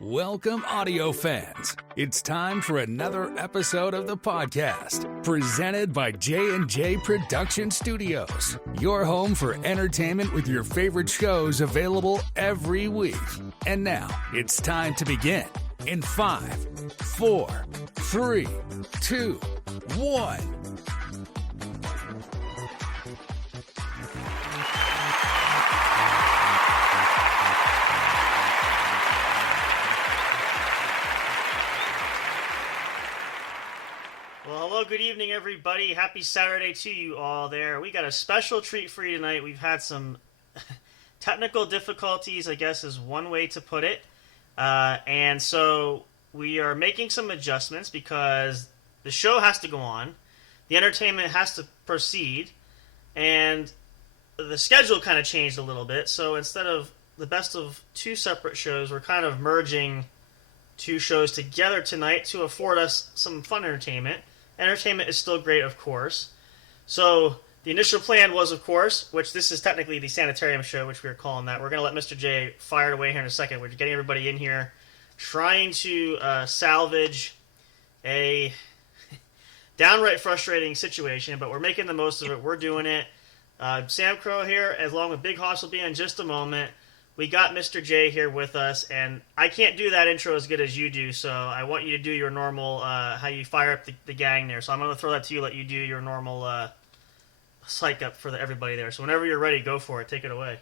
Welcome, audio fans. It's time for another episode of the podcast, presented by J&J Production Studios, your home for entertainment with your favorite shows available every week. And now, it's time to begin in 5, 4, 3, 2, 1. Good evening, everybody. Happy Saturday to you all there. We got a special treat for you tonight. We've had some technical difficulties, I guess is one way to put it. And so we are making some adjustments because the show has to go on. The entertainment has to proceed. And the schedule kind of changed a little bit. So instead of the best of two separate shows, we're kind of merging two shows together tonight to afford us some fun entertainment. Entertainment is still great, of course. So the initial plan was, of course, which this is technically the Sanitarium show, which we are calling that. We're going to let Mr. J fire it away here in a second. We're getting everybody in here, trying to salvage a downright frustrating situation, but we're making the most of it. We're doing it. Samcro here, along with Bighoss, will be in just a moment. We got Mr. J here with us, and I can't do that intro as good as you do, so I want you to do your normal, how you fire up the gang there. So I'm going to throw that to you, let you do your normal psych up for everybody there. So whenever you're ready, go for it. Take it away.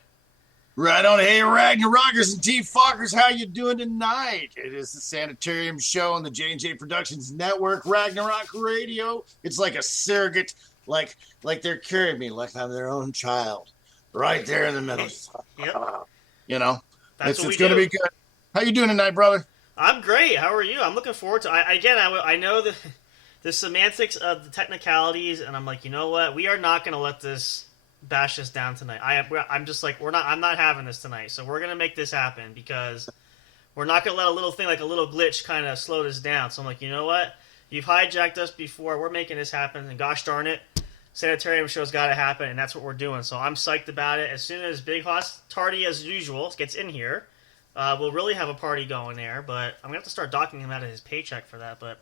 Right on. Hey, Ragnarockers and T-fockers, how you doing tonight? It is the Sanitarium show on the J&J Productions Network, Ragnarocker Radio. It's like a surrogate, like they're carrying me like I'm their own child, right there in the middle. Yep. You know, it's going to be good. How you doing tonight, brother? I'm great. How are you? I'm looking forward to it. I know the semantics of the technicalities, and I'm like, you know what? We are not going to let this bash us down tonight. I'm just like, I'm not having this tonight. So we're going to make this happen because we're not going to let a little thing like a little glitch kind of slow us down. So I'm like, you know what? You've hijacked us before. We're making this happen, and gosh darn it, Sanitarium show's got to happen, and that's what we're doing. So I'm psyched about it. As soon as Bighoss, tardy as usual, gets in here, we'll really have a party going there. But I'm going to have to start docking him out of his paycheck for that. But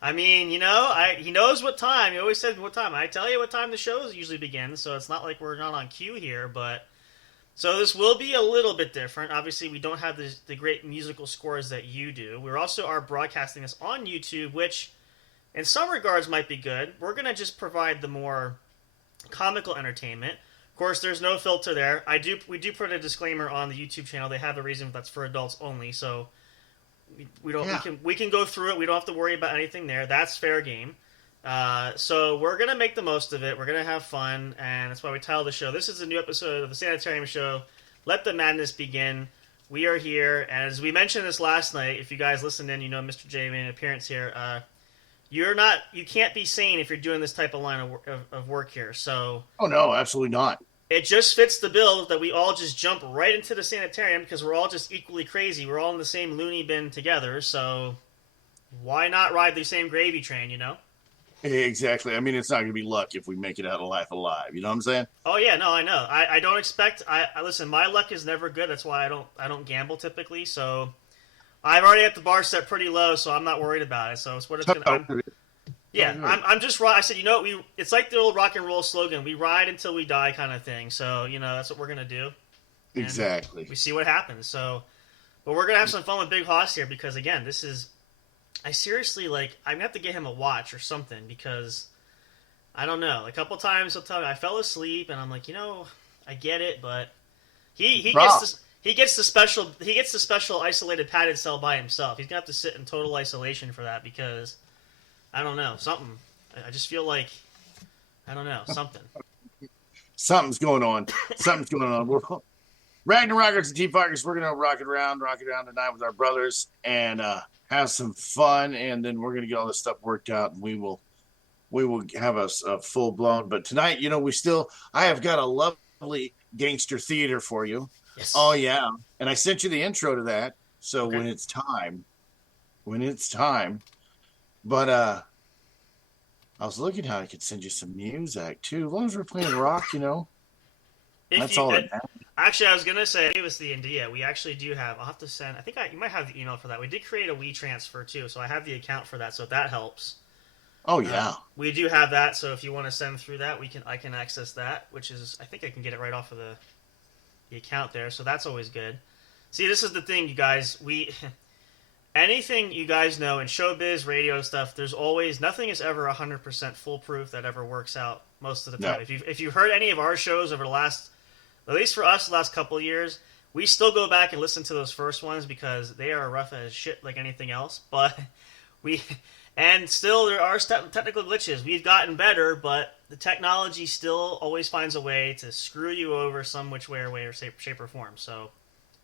I mean, you know, he knows what time. He always says what time. I tell you what time the shows usually begin, so it's not like we're not on cue here. But so this will be a little bit different. Obviously, we don't have the great musical scores that you do. We also are broadcasting this on YouTube, which in some regards might be good. We're going to just provide the more comical entertainment. Of course, there's no filter there. We do put a disclaimer on the YouTube channel. They have a reason that's for adults only, so we can go through it. We don't have to worry about anything there. That's fair game. So we're going to make the most of it. We're going to have fun, and that's why we titled the show. This is a new episode of the Sanitarium show. Let the madness begin. We are here, and as we mentioned this last night, if you guys listened in, you know Mr. J made an appearance here. You can't be sane if you're doing this type of line of work here. So, oh no, absolutely not. It just fits the bill that we all just jump right into the Sanitarium because we're all just equally crazy. We're all in the same loony bin together. So, why not ride the same gravy train? You know? Exactly. I mean, it's not going to be luck if we make it out of life alive. You know what I'm saying? Oh yeah, no, I know. I don't expect. I listen. My luck is never good. That's why I don't gamble typically. So. I've already got the bar set pretty low, so I'm not worried about it. So it's what it's going to. Yeah, I'm just. I said, you know, it's like the old rock and roll slogan: "We ride until we die," kind of thing. So you know, that's what we're going to do. And exactly. We see what happens. So, but we're going to have some fun with Bighoss here because again, this is. I seriously I'm going to have to get him a watch or something because I don't know. A couple times he'll tell me I fell asleep, and I'm like, you know, I get it, but he gets this. He gets the special isolated padded cell by himself. He's gonna have to sit in total isolation for that because I don't know, something. I just feel like I don't know, something. Something's going on. Something's going on. We're Ragnarockers and T-fockers. We're gonna rock it around tonight with our brothers and have some fun, and then we're gonna get all this stuff worked out, and we will have a full blown. But tonight, you know, I have got a lovely gangster theater for you. Yes. Oh yeah, and I sent you the intro to that. So okay. when it's time, but I was looking how I could send you some music too. As long as we're playing rock, you know, that's all that matters. Actually, I was gonna say, give us the idea. We actually do have. I'll have to send. I think you might have the email for that. We did create a WeTransfer too, so I have the account for that. So if that helps. Oh yeah. We do have that. So if you want to send through that, I can access that, which is I think I can get it right off of the account there. So that's always good. See, this is the thing, you guys. Anything you guys know in showbiz, radio stuff, there's always nothing is ever 100% foolproof that ever works out most of the time. No. If you've heard any of our shows over the last, at least for us, the last couple of years, we still go back and listen to those first ones because they are rough as shit like anything else. But and still there are technical glitches. We've gotten better, but the technology still always finds a way to screw you over some which way or shape or form. So.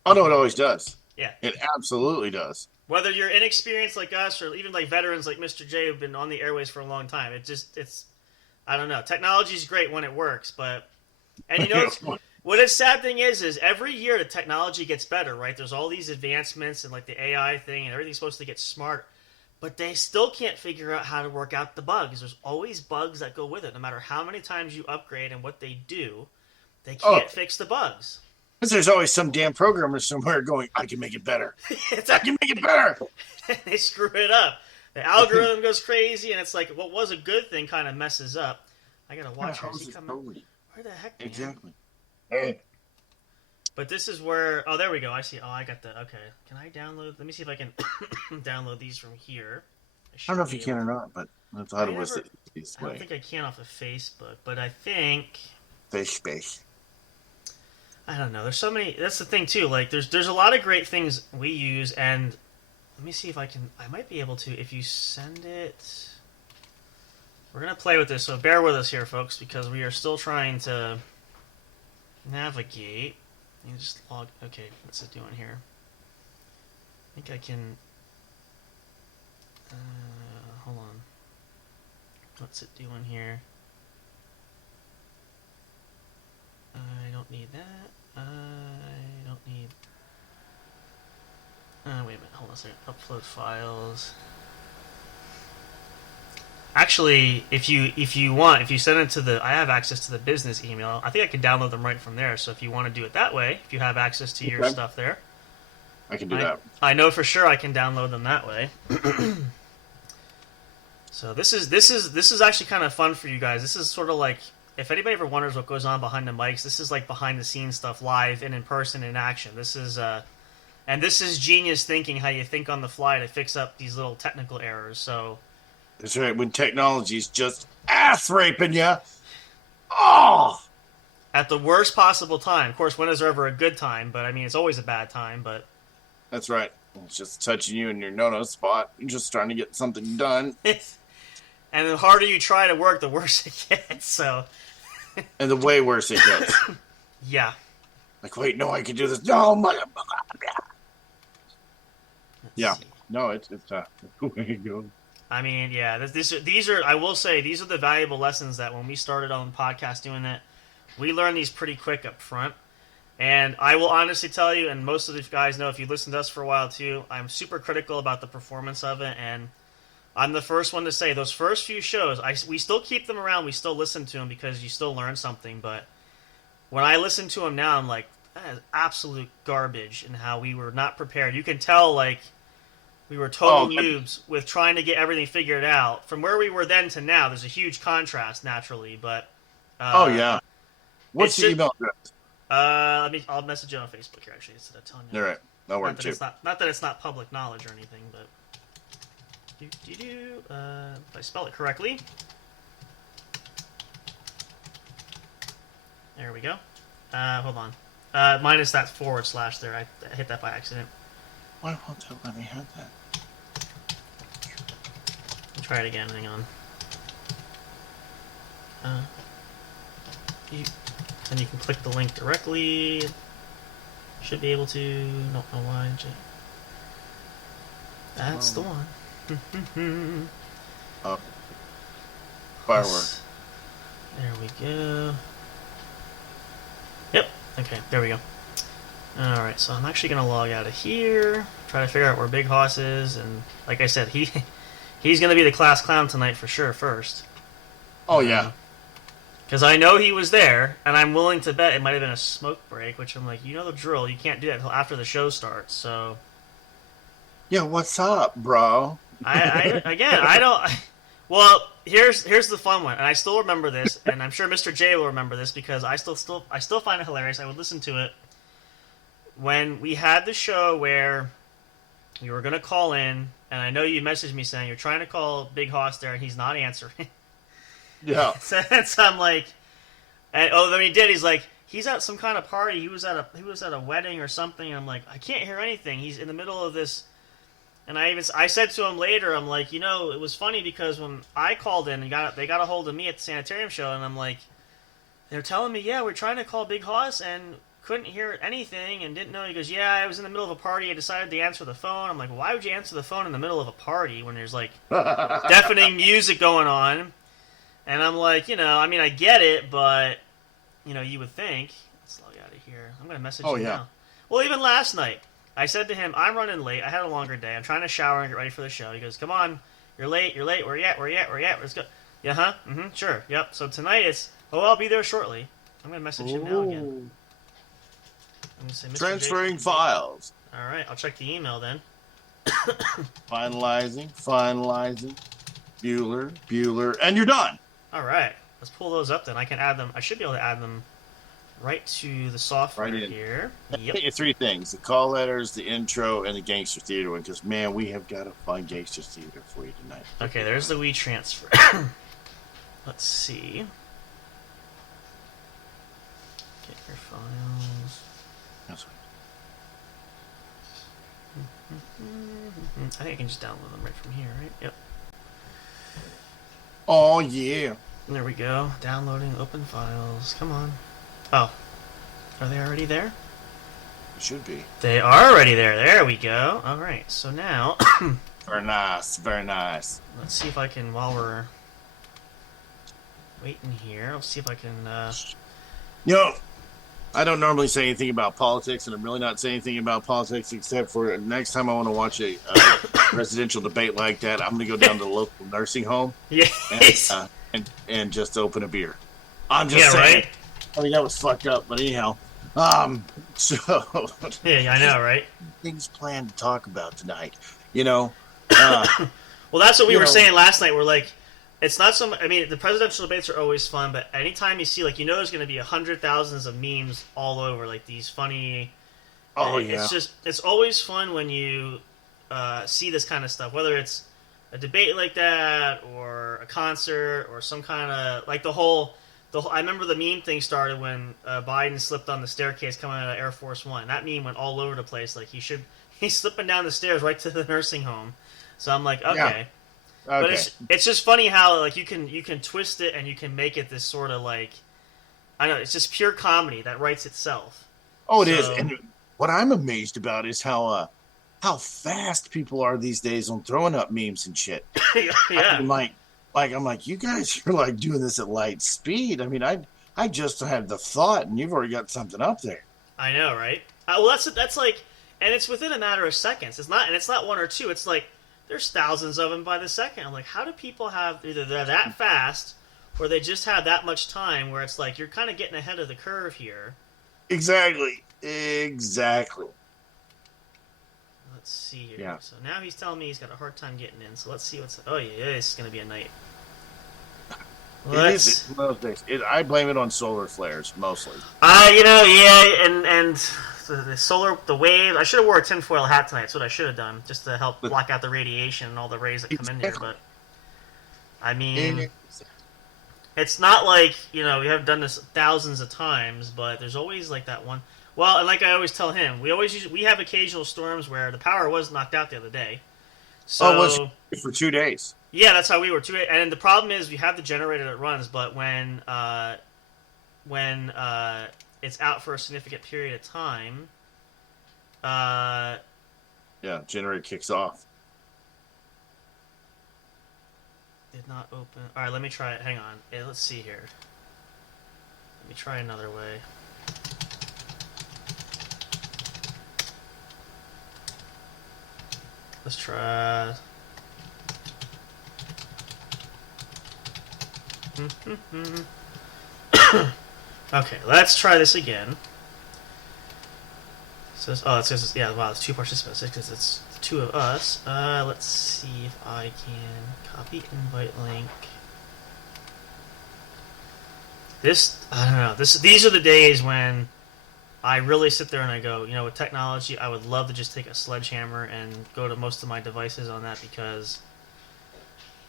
Oh no, it always does. Yeah. It absolutely does. Whether you're inexperienced like us or even like veterans like Mr. J who've been on the airways for a long time, it's I don't know. Technology's great when it works, but and you know what its sad thing is every year the technology gets better, right? There's all these advancements and like the AI thing and everything's supposed to get smart, but they still can't figure out how to work out the bugs. There's always bugs that go with it. No matter how many times you upgrade and what they do, they can't fix the bugs. Because there's always some damn programmer somewhere going, I can make it better. I can make it better. They screw it up. The algorithm goes crazy, and it's like what was a good thing kind of messes up. I gotta watch her. Is he coming? Where the heck? Man? Exactly. Hey. But this is where. Oh, there we go. I see. Oh, I got the. Okay. Can I download? Let me see if I can download these from here. I don't know if you can or not, but I thought it was the easiest way. I don't think I can off of Facebook, but I think. Space. I don't know. There's so many. That's the thing too. Like, there's a lot of great things we use, and let me see if I can. I might be able to if you send it. We're gonna play with this, so bear with us here, folks, because we are still trying to navigate. You just log. Okay, what's it doing here? I think I can. Hold on. What's it doing here? I don't need that. I don't need. Wait a minute. Hold on a second. Upload files. Actually, if you want, if you send it to the, I have access to the business email. I think I can download them right from there. So if you want to do it that way, if you have access to your stuff there, I can do that. I know for sure I can download them that way. So this is actually kind of fun for you guys. This is sort of like, if anybody ever wonders what goes on behind the mics, this is like behind the scenes stuff, live and in person in action. This is and this is genius thinking, how you think on the fly to fix up these little technical errors. So that's right. When technology's just ass raping you, at the worst possible time. Of course, when is there ever a good time? But I mean, it's always a bad time. But that's right. It's just touching you in your no-no spot. You're just trying to get something done. And the harder you try to work, the worse it gets. So. And the way worse it gets. Yeah. Like, wait, no, I can do this. No, my. Yeah. No, it's the way it goes. I mean, yeah. These are. I will say these are the valuable lessons that when we started on the podcast doing that, we learned these pretty quick up front. And I will honestly tell you, and most of you guys know if you listen to us for a while too, I'm super critical about the performance of it, and I'm the first one to say those first few shows, we still keep them around, we still listen to them because you still learn something, but when I listen to them now, I'm like, that is absolute garbage and how we were not prepared. You can tell, like, we were total noobs with trying to get everything figured out. From where we were then to now, there's a huge contrast, naturally, but... yeah. What's the email address? I'll message you on Facebook here, actually, instead of telling you. All right. That'll work, too. Not that it's not public knowledge or anything, but... If I spell it correctly. There we go. Hold on. Minus that / there. I hit that by accident. Why won't it let me have that? I'll try it again. Hang on. And you can click the link directly. Should be able to. Don't know why. That's the one. Firework. There we go. Yep. Okay, there we go. Alright, so I'm actually going to log out of here, try to figure out where Bighoss is, and like I said, he's going to be the class clown tonight for sure first. Oh, yeah. Because I know he was there, and I'm willing to bet it might have been a smoke break, which I'm like, you know the drill. You can't do that until after the show starts, so... Yeah, what's up, bro? I don't... Well, here's the fun one, and I still remember this, and I'm sure Mr. J will remember this, because I still find it hilarious. I would listen to it. When we had the show where you were going to call in, and I know you messaged me saying you're trying to call Bighoss there, and he's not answering. Yeah. So I'm like, and, then he did. He's like, he's at some kind of party. He was at a wedding or something. And I'm like, I can't hear anything. He's in the middle of this. And I said to him later, I'm like, you know, it was funny because when I called in and they got a hold of me at the Sanitarium show, and I'm like, they're telling me, yeah, we're trying to call Bighoss and couldn't hear anything and didn't know. He goes, yeah, I was in the middle of a party. I decided to answer the phone. I'm like, why would you answer the phone in the middle of a party when there's like deafening music going on? And I'm like, you know, I mean, I get it, but, you know, you would think. Let's log out of here. I'm going to message him now. Well, even last night, I said to him, I'm running late. I had a longer day. I'm trying to shower and get ready for the show. He goes, come on. You're late. Where you at? Let's go. Yeah, huh? Mm-hmm. Sure. Yep. So tonight it's, I'll be there shortly. I'm going to message him now again. I'm going to say, Mr. Transferring J. files. All right. I'll check the email then. Finalizing. Bueller. And you're done. All right. Let's pull those up then. I can add them. I should be able to add them right to the software here. Yep. Get you three things: the call letters, the intro, and the Gangster Theater one. Because man, we have got a fun Gangster Theater for you tonight. Okay, there's the Wii transfer. Let's see. Get your files. That's right. I think I can just download them right from here, right? Yep. Oh yeah. There we go. Downloading open files. Come on. Oh. Are they already there? It should be. They are already there. There we go. All right. So now... Very nice. Let's see if I can, while we're waiting here, let's see if I can... You know, I don't normally say anything about politics, and I'm really not saying anything about politics except for next time I want to watch a residential debate like that, I'm going to go down to the local nursing home and just open a beer. I'm just saying. Right? I mean, that was fucked up, but anyhow. So... Yeah, I know, right? Things planned to talk about tonight, you know? Well, that's what we were saying last night. We're like, it's not so much... I mean, the presidential debates are always fun, but anytime you see, like, you know there's going to be 100,000s of memes all over, like, these funny... Oh, yeah. It's just... It's always fun when you see this kind of stuff, whether it's a debate like that, or a concert, or some kind of... Like, the whole... I remember the meme thing started when Biden slipped on the staircase coming out of Air Force One. That meme went all over the place. Like, he's slipping down the stairs right to the nursing home. So I'm like, okay. Yeah. But it's just funny how like you can twist it and you can make it this sort of like, I don't know, it's just pure comedy that writes itself. Oh, it is. And what I'm amazed about is how fast people are these days on throwing up memes and shit. Yeah. I'm like, you guys are like doing this at light speed. I mean, I just had the thought, and you've already got something up there. I know, right? Well, that's like, and it's within a matter of seconds. It's not one or two. It's like there's thousands of them by the second. I'm like, how do people have either they're that fast, or they just have that much time where it's like you're kind of getting ahead of the curve here. Exactly. Let's see here. Yeah. So now he's telling me he's got a hard time getting in. So let's see what's... Oh, yeah, it's going to be a night. It is. I blame it on solar flares, mostly. And the wave... I should have wore a tinfoil hat tonight. That's what I should have done, just to help block out the radiation and all the rays that come in here. But, I mean... It's not like, we have done this thousands of times, but there's always, like, that one... Well, and like I always tell him, we have occasional storms where the power was knocked out the other day. So, it was for 2 days. Yeah, that's how we were. And the problem is we have the generator that runs, but when it's out for a significant period of time, generator kicks off. Did not open. All right, let me try it. Hang on. Let's see here. Let me try another way. Let's try. Okay, let's try this again. It says, yeah, wow, it's 2 participants because it's the 2 of us. Let's see if I can copy invite link. I don't know. These are the days when I really sit there and I go, with technology, I would love to just take a sledgehammer and go to most of my devices on that because,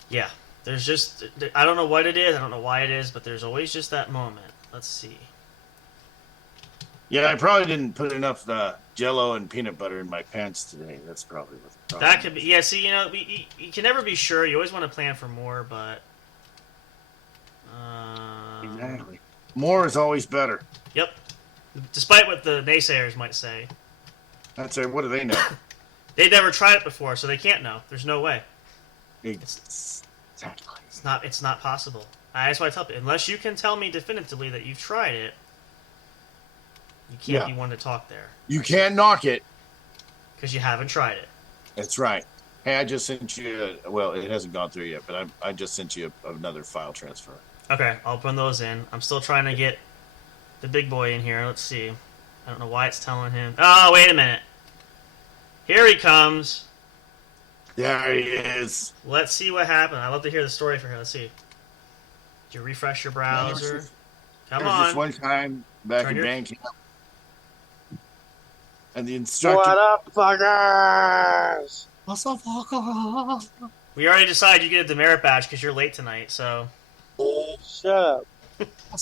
yeah, there's just, I don't know what it is, I don't know why it is, but there's always just that moment. Let's see. Yeah, I probably didn't put enough Jello and peanut butter in my pants today. That's probably what the problem That could be, yeah, see, you can never be sure. You always want to plan for more, but... Exactly. More is always better. Yep. Despite what the naysayers might say. I'd say, what do they know? They've never tried it before, so they can't know. There's no way. Exactly. It's not possible. That's why I tell people, unless you can tell me definitively that you've tried it, you can't be one to talk there. You can't knock it. Because you haven't tried it. That's right. Hey, I just sent you, well, it hasn't gone through yet, but I just sent you another file transfer. Okay, I'll put those in. I'm still trying to get the big boy in here. Let's see. I don't know why it's telling him. Oh, wait a minute. Here he comes. There he is. Let's see what happened. I'd love to hear the story for him. Let's see. Did you refresh your browser? Come on. This one time back in band camp. And the instructor... What up, fuckers? What's up, fucker? We already decided you get a demerit badge because you're late tonight, so... Shut up.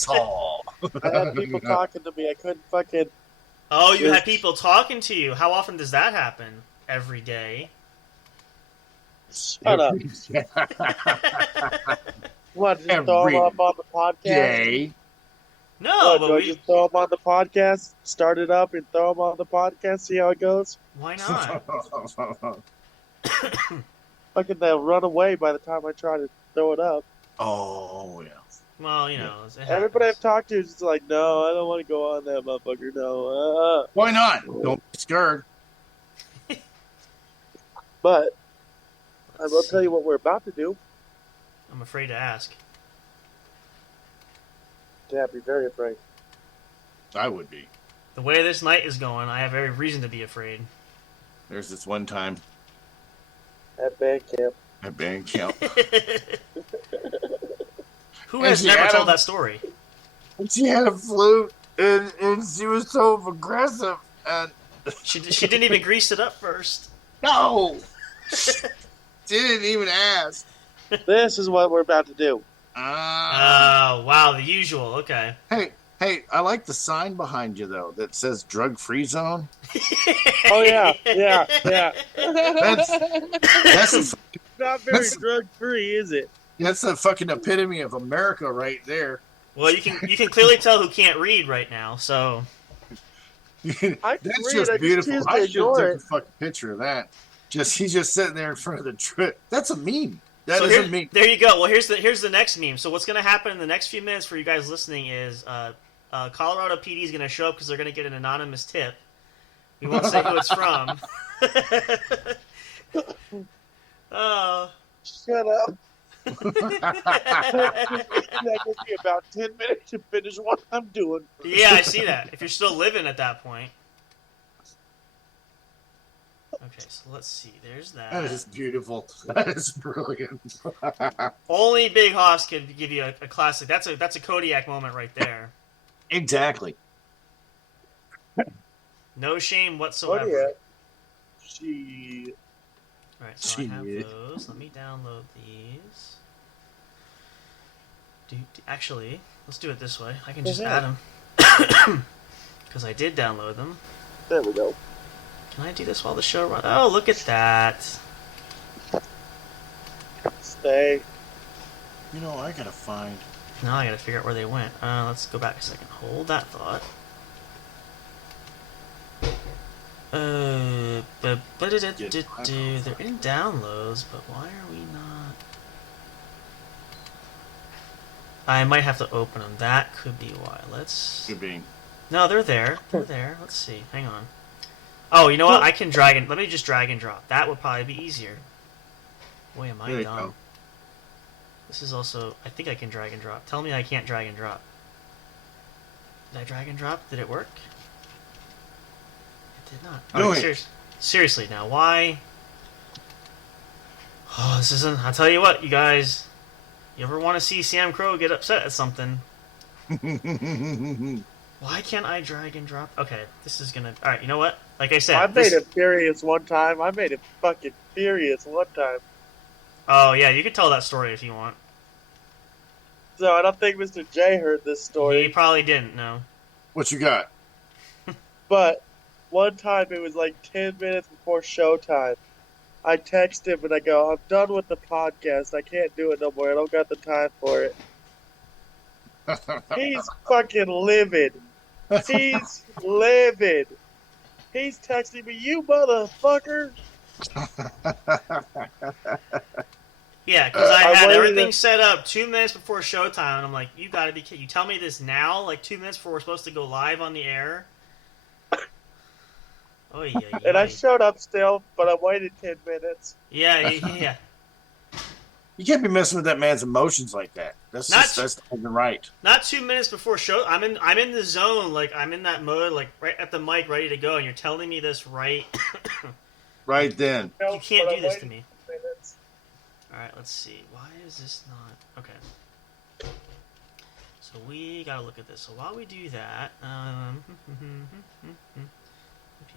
Oh. I had people talking to me. I couldn't fucking... Oh, you had people talking to you. How often does that happen? Every day. Shut up. What, just throw them up on the podcast? Day. No, but just throw them on the podcast, start it up, and throw them on the podcast, see how it goes? Why not? Fucking they'll run away by the time I try to throw it up. Oh, yeah. Well, everybody I've talked to is just like, no, I don't want to go on that motherfucker, no. Why not? Don't be scared. But I will tell you what we're about to do. I'm afraid to ask. Yeah, be very afraid. I would be. The way this night is going, I have every reason to be afraid. There's this one time. At band camp. Who has never told that story? She had a flute, and she was so aggressive. And she didn't even grease it up first. No! Didn't even ask. This is what we're about to do. Oh, wow, the usual. Okay. Hey, I like the sign behind you, though, that says drug-free zone. Oh, yeah. That's not very drug-free, is it? That's the fucking epitome of America right there. Well, you can clearly tell who can't read right now, so... That's just beautiful. I should have took a fucking picture of that. He's just sitting there in front of the trip. That's a meme. That is a meme. There you go. Well, here's the next meme. So what's going to happen in the next few minutes for you guys listening is Colorado PD is going to show up because they're going to get an anonymous tip. We won't say who it's from. Oh. Shut up. That gives me about 10 minutes to finish what I'm doing. Yeah, I see that. If you're still living at that point. Okay, so let's see. There's that. That is beautiful. That is brilliant. Only Bighoss can give you a classic. That's a Kodiak moment right there. Exactly. No shame whatsoever. Kodiak. Alright, so I have those. Let me download these. Actually, let's do it this way. I can just add them. Because I did download them. There we go. Can I do this while the show runs? Oh, look at that. Stay. I gotta find. Now I gotta figure out where they went. Let's go back a second. Hold that thought. They're in downloads, but why are we not? I might have to open them. That could be why. Could be. No, they're there. They're there. Let's see. Hang on. Oh, you know what? I can drag and... Let me just drag and drop. That would probably be easier. Boy, am I dumb. This is also... I think I can drag and drop. Tell me I can't drag and drop. Did I drag and drop? Did it work? It did not. Do Seriously, now why? Oh, this isn't. I'll tell you what, you guys. You ever want to see Samcro get upset at something? Why can't I drag and drop? Okay, this is gonna. All right, you know what? Like I said, I made it furious one time. I made it fucking furious one time. Oh yeah, you could tell that story if you want. So I don't think Mr. J heard this story. He probably didn't. No. What you got? But one time it was like 10 minutes before showtime. I text him and I go, I'm done with the podcast. I can't do it no more. I don't got the time for it. He's fucking livid. He's livid. He's texting me, you motherfucker. Yeah, because I had waited everything set up 2 minutes before showtime, and I'm like, you gotta be kidding. You tell me this now, like 2 minutes before we're supposed to go live on the air? Oh, yeah. And I showed up still, but I waited 10 minutes. Yeah. You can't be messing with that man's emotions like that. That's not even right. Not 2 minutes before show. I'm in the zone, like I'm in that mode, like right at the mic, ready to go, and you're telling me this right. Right then. You can't do this to me. Minutes. All right, let's see. Why is this not okay? So we gotta look at this. So while we do that,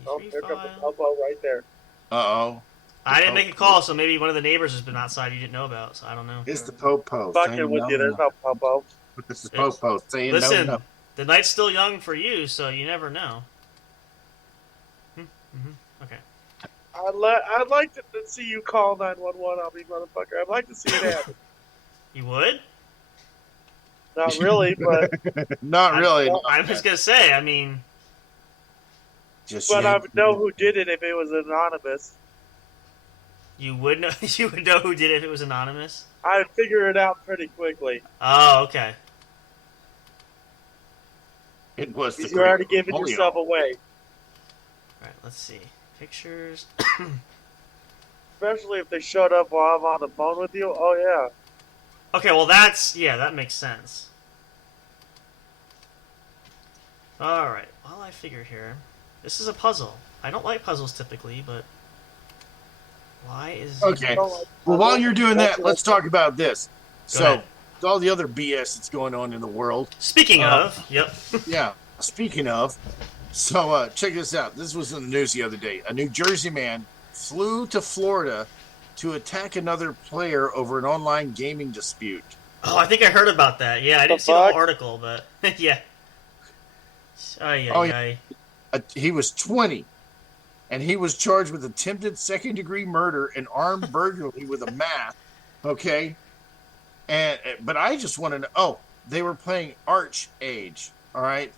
Oh, MP3 there comes the file. elbow right there. Uh-oh. I didn't make a call, so maybe one of the neighbors has been outside you didn't know about. So I don't know. It's the po-po. Fucking with you, there's no popo. It's the po-po saying Listen, no. the night's still young for you, so you never know. Okay. I'd like to see you call 911 on me, motherfucker. I'd like to see it happen. You would? Not really, but Not really. I'm just gonna say. I mean, but I would know who did it if it was anonymous. you would know. You would know who did it if it was anonymous. I'd figure it out pretty quickly. Oh, okay. It was the You're already great giving polio. yourself away. All right. Let's see pictures. Especially if they showed up while I'm on the phone with you. Oh, yeah. Okay. Well, that makes sense. All right. While I figure here, this is a puzzle. I don't like puzzles typically, but why is Okay. Well, while you're doing that, let's talk about this. Go ahead. All the other BS that's going on in the world. Speaking of, yep. Yeah. Speaking of, so check this out. This was in the news the other day. A New Jersey man flew to Florida to attack another player over an online gaming dispute. Oh, I think I heard about that. Yeah, I didn't see the whole article, but yeah. He was 20, and he was charged with attempted second-degree murder and armed burglary with a mask. Okay, but I just want to know. Oh, they were playing Arch Age. All right,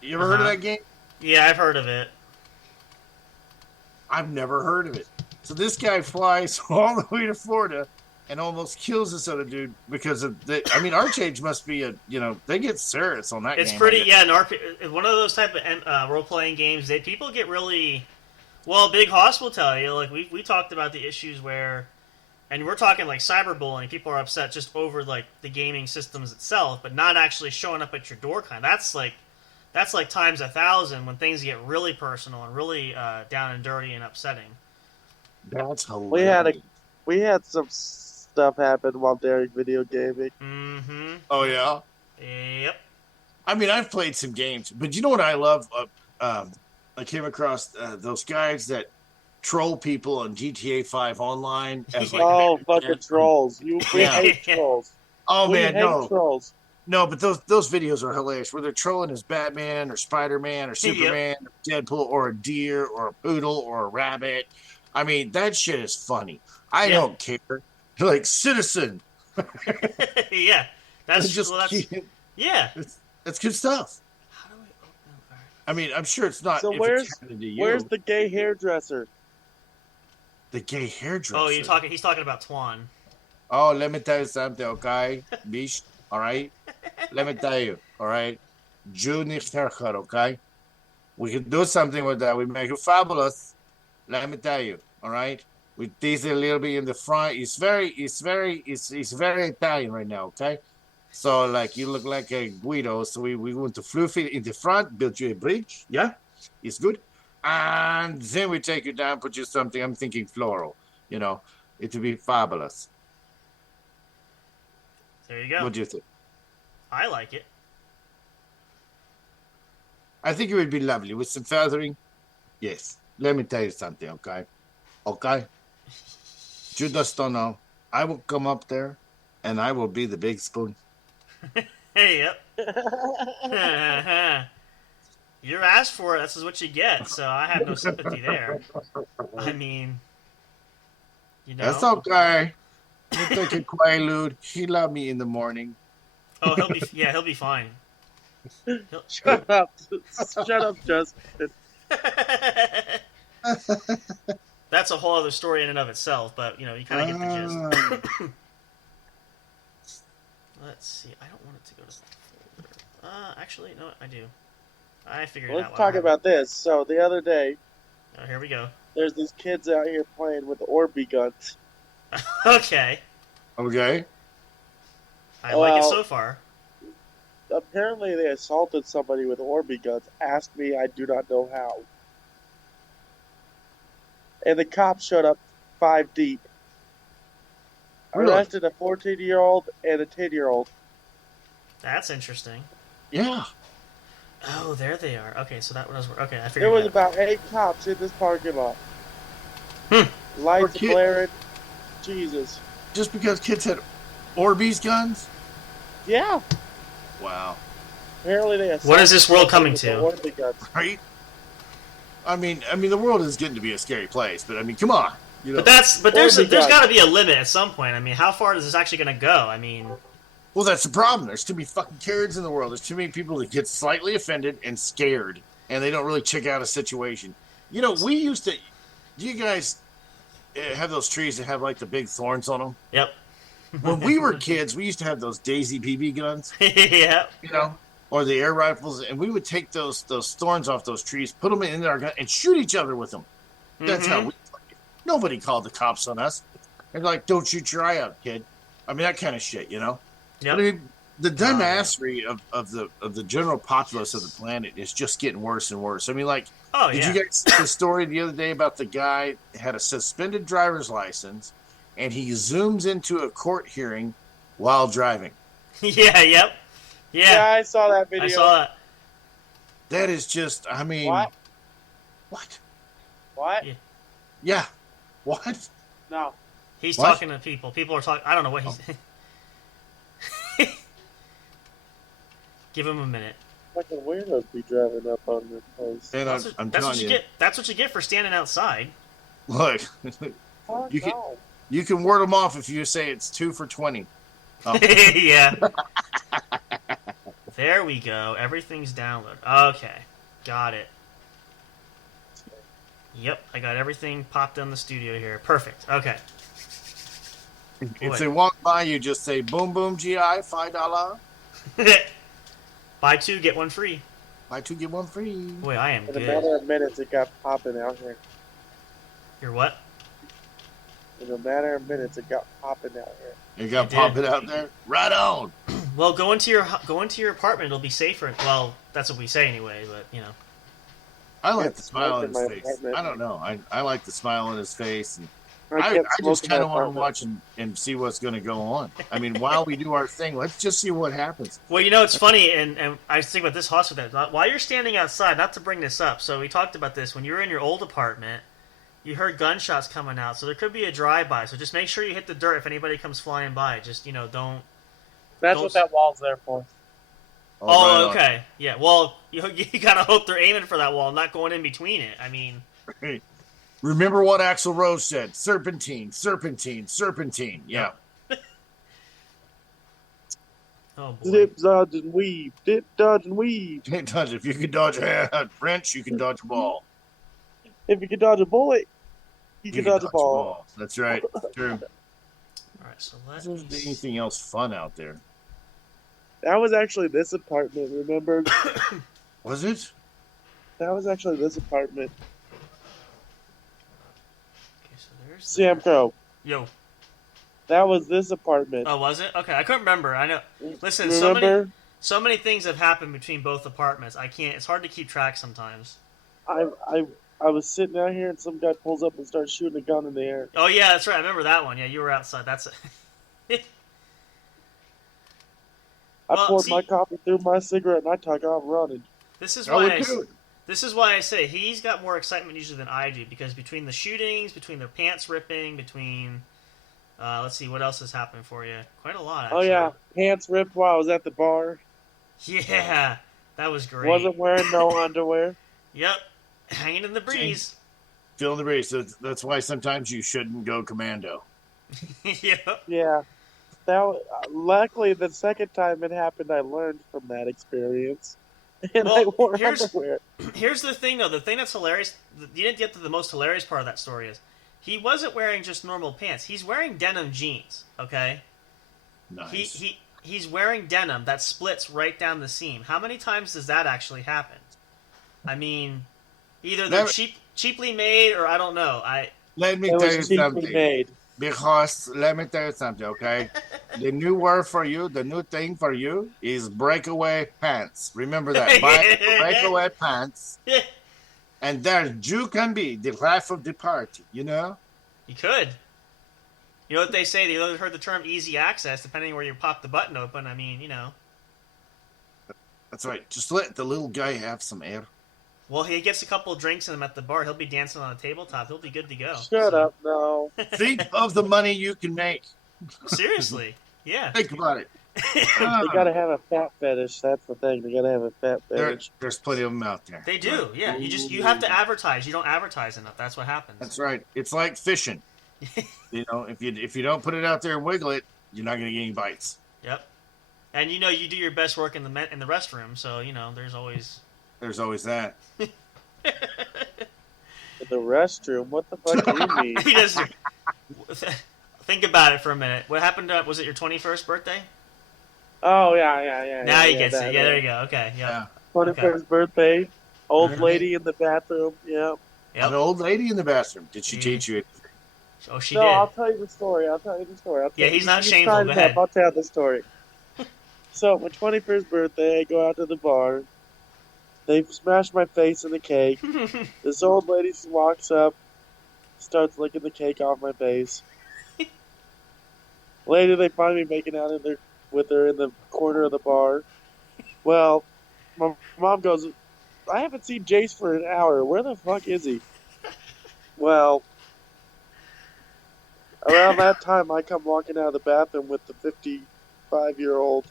you ever heard of that game? Yeah, I've heard of it. I've never heard of it. So this guy flies all the way to Florida and almost kills this other dude because of Arch Age must be they get serious on that game. It's pretty, yeah, one of those type of role-playing games that people get really, well, Bighoss will tell you, like, we talked about the issues where, and we're talking, like, cyberbullying, people are upset just over, like, the gaming systems itself, but not actually showing up at your door, That's like times 1,000 when things get really personal and really down and dirty and upsetting. That's hilarious. We had some stuff happen while during video gaming. Mm-hmm. Oh, yeah? Yep. I mean, I've played some games, but you know what I love? I came across those guys that troll people on GTA 5 online. As fucking trolls. We hate trolls. Oh, we man, hate no. Trolls. No, but those videos are hilarious, where they're trolling as Batman or Spider-Man or Superman or Deadpool or a deer or a poodle or a rabbit. I mean, that shit is funny. I don't care. Like, citizen. Yeah. That's good stuff. How do I open? I mean, I'm sure it's not. So where's the gay hairdresser? The gay hairdresser. Oh, he's talking about Twan. Oh, let me tell you something, okay? Bish, all right? Let me tell you, all right? Junior haircut, okay? We can do something with that. We make it fabulous. Let me tell you, all right? We tease it a little bit in the front. It's very Italian right now, okay? So, like, you look like a Guido. So we want to fluff it in the front, build you a bridge. Yeah, it's good. And then we take you down, put you something. I'm thinking floral. You know, it would be fabulous. There you go. What do you think? I like it. I think it would be lovely with some feathering. Yes. Let me tell you something, okay? Okay? You just don't know. I will come up there, and I will be the big spoon. Hey, yep. You're asked for it. This is what you get. So I have no sympathy there. I mean, you know. That's okay. You take a Quaalude. He love me in the morning. Oh, he'll be fine. Shut up. Shut up, Justin. That's a whole other story in and of itself, but you know, you kind of get the gist. Let's see. I don't want it to go to the folder. Actually, no, I do. I figured it out. Let's talk about this. So the other day, oh, here we go. there's these kids out here playing with Orby guns. Okay. Okay. I like it so far. Apparently they assaulted somebody with Orby guns. Ask me, I do not know how. And the cops showed up 5 deep. Really? Arrested a 14-year-old and a 10-year-old. That's interesting. Yeah. Oh, there they are. Okay, so that was okay. I There figured. was it out. about 8 cops in this parking lot. Lights Poor kid. blaring. Jesus. Just because kids had Orbeez guns? Yeah. Wow. Apparently they What is this world coming with to? the Orby guns. Right? I mean, the world is getting to be a scary place, but I mean, come on. You know? But there's Orby guns. got to be a limit at some point. I mean, how far is this actually going to go? I mean, Well, that's the problem. There's too many fucking kids in the world. There's too many people that get slightly offended and scared, and they don't really check out a situation. You know, we used to. Do you guys have those trees that have like the big thorns on them? yep. When we were kids, we used to have those Daisy BB guns, Yep. you know, or the air rifles, and we would take those thorns off those trees, put them in our gun, and shoot each other with them. That's how we played. Nobody called the cops on us. They're like, "Don't shoot your eye out, kid." I mean, that kind of shit, you know. Yep. I mean, the dumbassery of the general populace of the planet is just getting worse and worse. I mean, like, Oh, did yeah. you guys see the story the other day about the guy had a suspended driver's license and he zooms into a court hearing while driving? Yeah. Yep. Yeah, Yeah. I saw that video. I saw that. That is just, I mean, What? What? What? Yeah. Yeah, what? No. He's What? talking to people. People are talking. I don't know what he's. Give him a minute. Fucking weirdos be driving up on this place. And I'm telling you, get. That's what you get for standing outside. look, Oh, you can- no. you can word them off if you say it's 2 for $20. Oh. Yeah. There we go. Everything's downloaded. Okay. Got it. Yep, I got everything popped on the studio here. Perfect. Okay. If they walk by you, just say boom boom GI $5. Buy 2, get 1 free. Buy 2 get 1 free. Boy, I am In a good. matter of minutes, it got popping out here. You're what? In a matter of minutes, it got popping out here. You got It did. pop it out there. Right on. Well, go into your apartment. It'll be safer. Well, that's what we say anyway. But you know. I like Can't the smile smoke on in his my face. apartment. I don't know. I like the smile on his face, and I I can't just smoke in kind my of want to apartment. watch and see what's going to go on. I mean, while we do our thing, let's just see what happens. Well, you know, it's funny, and I was thinking about this hospital. While you're standing outside, not to bring this up, so we talked about this when you were in your old apartment. You heard gunshots coming out, so there could be a drive-by. So just make sure you hit the dirt if anybody comes flying by. Just don't. That's Don't- what that wall's there for. Oh, Oh, right on. okay, yeah. Well, you gotta hope they're aiming for that wall, not going in between it. I mean, Hey, remember what Axl Rose said: serpentine, serpentine, serpentine. Yeah. oh boy. Zip, dodge, and weave. Dip, dodge, and weave. Can't touch it. If you can dodge a French, you can dodge a ball. If you can dodge a bullet, you can dodge a ball. That's right. True. All right, so Is let me. there anything else fun out there? That was actually this apartment, remember? Was it? That was actually this apartment. Okay, so there's. Samcro, Yo. That was this apartment. Oh, was it? Okay, I couldn't remember. I know. Listen, Remember? so many things have happened between both apartments. I can't. It's hard to keep track sometimes. I was sitting out here and some guy pulls up and starts shooting a gun in the air. Oh yeah, that's right. I remember that one. Yeah, you were outside. That's it. I poured my coffee through my cigarette and I took off running. This is why this is why I say he's got more excitement usually than I do, because between the shootings, between their pants ripping, between let's see what else has happened for you. Quite a lot. Actually. Oh yeah, pants ripped while I was at the bar. Yeah, that was great. Wasn't wearing no underwear. Yep, hanging in the breeze. Feeling the breeze. That's why sometimes you shouldn't go commando. Yep. Yeah. Luckily, the second time it happened, I learned from that experience. And I wore underwear. Here's the thing, though. The thing that's hilarious, you didn't get to the most hilarious part of that story is, he wasn't wearing just normal pants. He's wearing denim jeans, okay? Nice. He's wearing denim that splits right down the seam. How many times does that actually happen? I mean, either they're cheaply made, or I don't know. Let me tell you something. Made. Because let me tell you something, okay? The new word for you, the new thing for you is breakaway pants. Remember that. Breakaway pants. And there you can be the life of the party, you know? You could. You know what they say? They heard the term easy access, depending on where you pop the button open. I mean, you know. That's right. Just let the little guy have some air. Well, he gets a couple of drinks in him at the bar. He'll be dancing on a tabletop. He'll be good to go. Shut up, no. Think of the money you can make. Seriously, yeah. Think about it. They gotta have a fat fetish. That's the thing. They gotta have a fat fetish. There's plenty of them out there. They do, yeah. You have to advertise. You don't advertise enough. That's what happens. That's right. It's like fishing. You know, if you don't put it out there and wiggle it, you're not going to get any bites. Yep. And you know, you do your best work in the restroom, so you know there's always that. In the restroom? What the fuck do you mean? He does. Think about it for a minute. What happened? Was it your 21st birthday? Oh yeah. Now he gets it. Yeah, there you go. Okay, yeah. 21st birthday. Old lady in the bathroom. Yep. An old lady in the bathroom. Did she teach you? Oh, she did. I'll tell you the story. Yeah, he's not shameful. Go ahead. I'll tell the story. So, my 21st birthday, I go out to the bar. They smash my face in the cake. This old lady walks up, starts licking the cake off my face. Later, they find me making out with her in the corner of the bar. Well, my mom goes, I haven't seen Jace for an hour. Where the fuck is he? Well, around that time, I come walking out of the bathroom with the 55-year-old.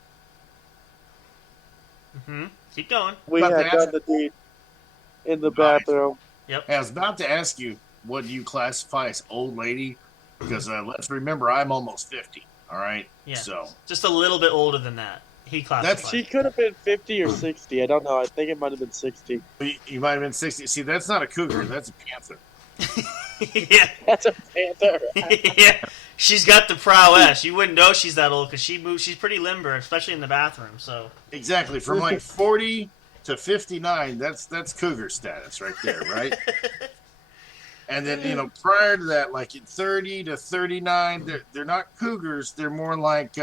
Mm-hmm. Keep going. We had done the deed in the bathroom. Yep. Hey, I was about to ask you, what do you classify as old lady? Because let's remember, I'm almost 50. All right. Yeah. So just a little bit older than that. He classified. She could have been 50 or 60. I don't know. I think it might have been 60. You might have been 60. See, that's not a cougar. That's a panther. Yeah. That's a panther. Yeah. She's got the prowess. You wouldn't know she's that old because she moves. She's pretty limber, especially in the bathroom. So exactly, from like 40 to 59, that's cougar status right there, right? And then prior to that, like at 30 to 39, they're not cougars. They're more like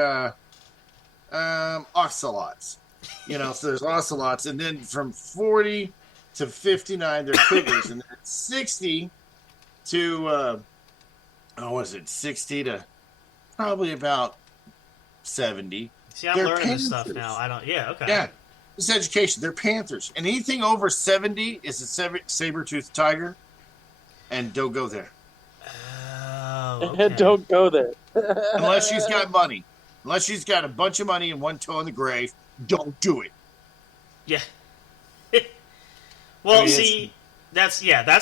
ocelots. So there's ocelots, and then from 40 to 59, they're cougars, and then at 60 to 60 to probably about 70. See, I'm learning this stuff now. I don't. Yeah, okay. Yeah, it's education. They're panthers, and anything over 70 is a saber-toothed tiger, and don't go there. Oh, okay. Don't go there. Unless she's got money. Unless she's got a bunch of money and one toe in the grave, don't do it. Yeah. Well, see, that's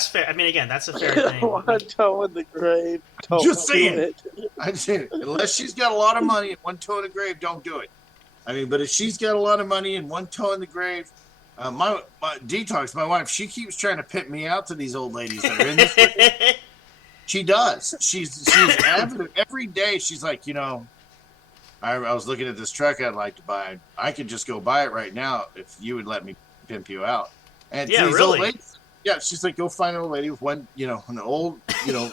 fair. I mean, again, that's a fair thing. One toe in the grave. Just saying it. I'm saying it. Unless she's got a lot of money and one toe in the grave, don't do it. I mean, but if she's got a lot of money and one toe in the grave, my Detox, my wife, she keeps trying to pimp me out to these old ladies that are in this. She does. She's avid. Every day she's like, I was looking at this truck I'd like to buy. I could just go buy it right now if you would let me pimp you out. And yeah, these really? old ladies, yeah, she's like, go find an old lady with one, an old,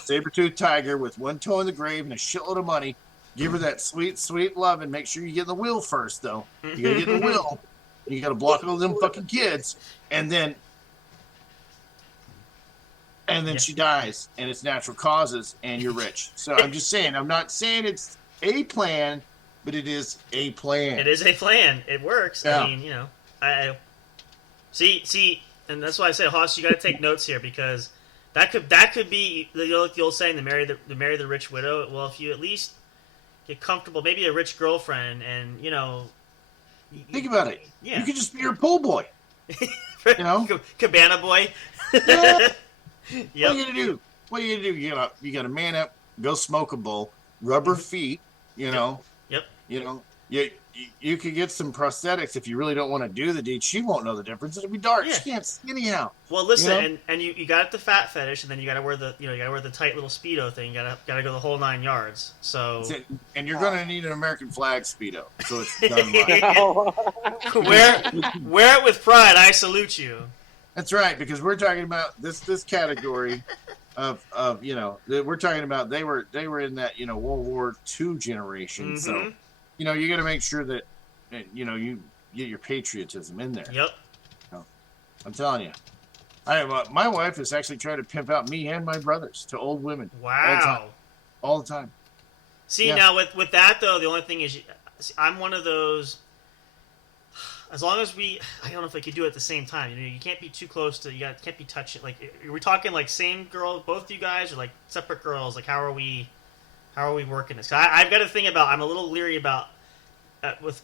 saber-toothed tiger with one toe in the grave and a shitload of money. Give her that sweet, sweet love, and make sure you get in the wheel first, though. You gotta get in the wheel. You gotta block all them fucking kids, and then she dies, and it's natural causes, and you're rich. So I'm just saying, I'm not saying it's a plan, but it is a plan. It is a plan. It works. Yeah. I mean, I see, and that's why I say, Hoss, you got to take notes here, because that could be the old saying, the marry the rich widow. Well, if you at least get comfortable, maybe a rich girlfriend, and think about it. Yeah, you could just be your pool boy. Cabana boy. Yeah. Yep. What are you gonna do? You gotta man up, go smoke a bowl, rubber feet. Yep. You could get some prosthetics if you really don't want to do the deed. She won't know the difference. It'll be dark. Yeah. She can't see anyhow. Well, listen, and you got the fat fetish, and then you got to wear the tight little Speedo thing. You got to go the whole 9 yards. So, and you're gonna need an American flag Speedo, so it's done right. wear it with pride. I salute you. That's right, because we're talking about this category of we're talking about they were in that World War II generation. Mm-hmm. So you got to make sure that you get your patriotism in there. Yep. I'm telling you, my wife is actually trying to pimp out me and my brothers to old women. Wow. All the time. See, Yeah. now with that though, the only thing is, I'm one of those. As long as I don't know if I could do it at the same time. You can't be too close to. Can't be touching. Like, are we talking like same girl, both you guys, or like separate girls? Like, how are we working this? I've got a thing about. I'm a little leery about with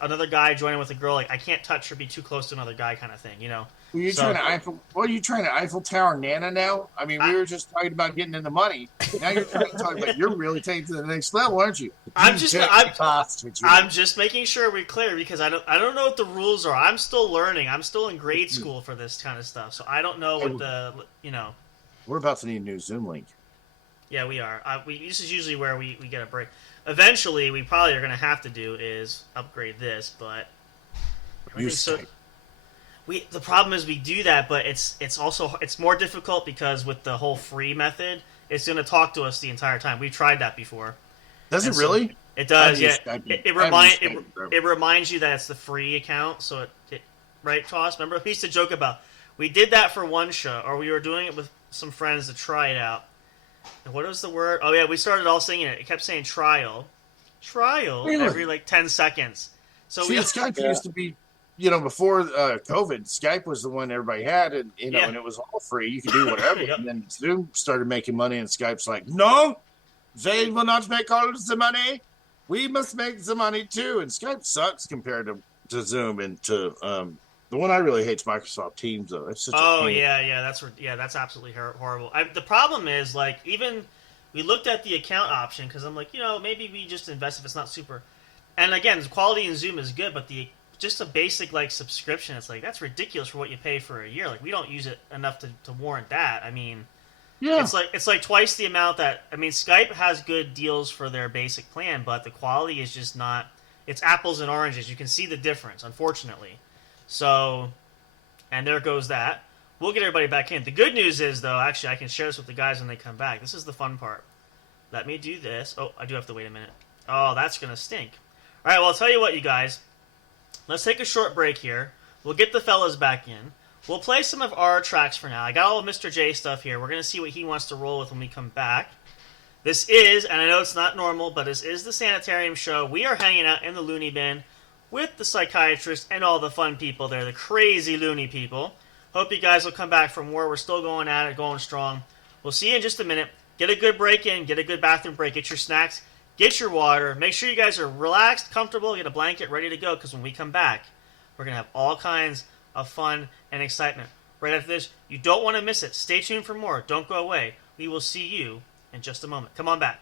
another guy joining with a girl. Like, I can't touch or be too close to another guy, kind of thing. Are you trying to Eiffel Tower Nana now? I mean, we were just talking about getting in the money. Now you're trying to talk about you're really taking it to the next level, aren't you? I'm just making sure we're clear, because I don't know what the rules are. I'm still learning. I'm still in grade school for this kind of stuff, so I don't know what We're about to need a new Zoom link. Yeah, we are. This is usually where we get a break. Eventually, we probably are going to have to do is upgrade this, but the problem is we do that, but it's more difficult because with the whole free method, it's going to talk to us the entire time. We've tried that before. Does it really? It does. Yeah. It reminds you that it's the free account. So right, Toss? Remember we used to joke about we did that for one show, or we were doing it with some friends to try it out. And what was the word? Oh yeah, we started all singing it. It kept saying trial, really? Every like 10 seconds. So Skype used to be. Before COVID, Skype was the one everybody had, and and it was all free. You could do whatever. Yep. And then Zoom started making money, and Skype's like, no, they will not make all the money. We must make the money too. And Skype sucks compared to Zoom, and to the one I really hate is Microsoft Teams, though. It's such that's absolutely horrible. The problem is, like, even we looked at the account option, because I'm like, maybe we just invest if it's not super. And again, the quality in Zoom is good, but just a basic like subscription, it's like that's ridiculous for what you pay for a year. Like, we don't use it enough to warrant that. I mean, it's like twice the amount that. I mean, Skype has good deals for their basic plan, but the quality is just not. It's apples and oranges. You can see the difference, unfortunately. So, and there goes that. We'll get everybody back in. The good news is, though, actually, I can share this with the guys when they come back. This is the fun part. Let me do this. Oh, I do have to wait a minute. Oh, that's gonna stink. All right, well, I'll tell you what, you guys. Let's take a short break here. We'll get the fellas back in. We'll play some of our tracks for now. I got all of Mr. J stuff here. We're going to see what he wants to roll with when we come back. This is, and I know it's not normal, but this is the Sanitarium show. We are hanging out in the loony bin with the psychiatrist and all the fun people there, the crazy loony people. Hope you guys will come back from war. We're still going at it, going strong. We'll see you in just a minute. Get a good break in. Get a good bathroom break. Get your snacks. Get your water. Make sure you guys are relaxed, comfortable, get a blanket, ready to go, because when we come back, we're going to have all kinds of fun and excitement. Right after this, you don't want to miss it. Stay tuned for more. Don't go away. We will see you in just a moment. Come on back.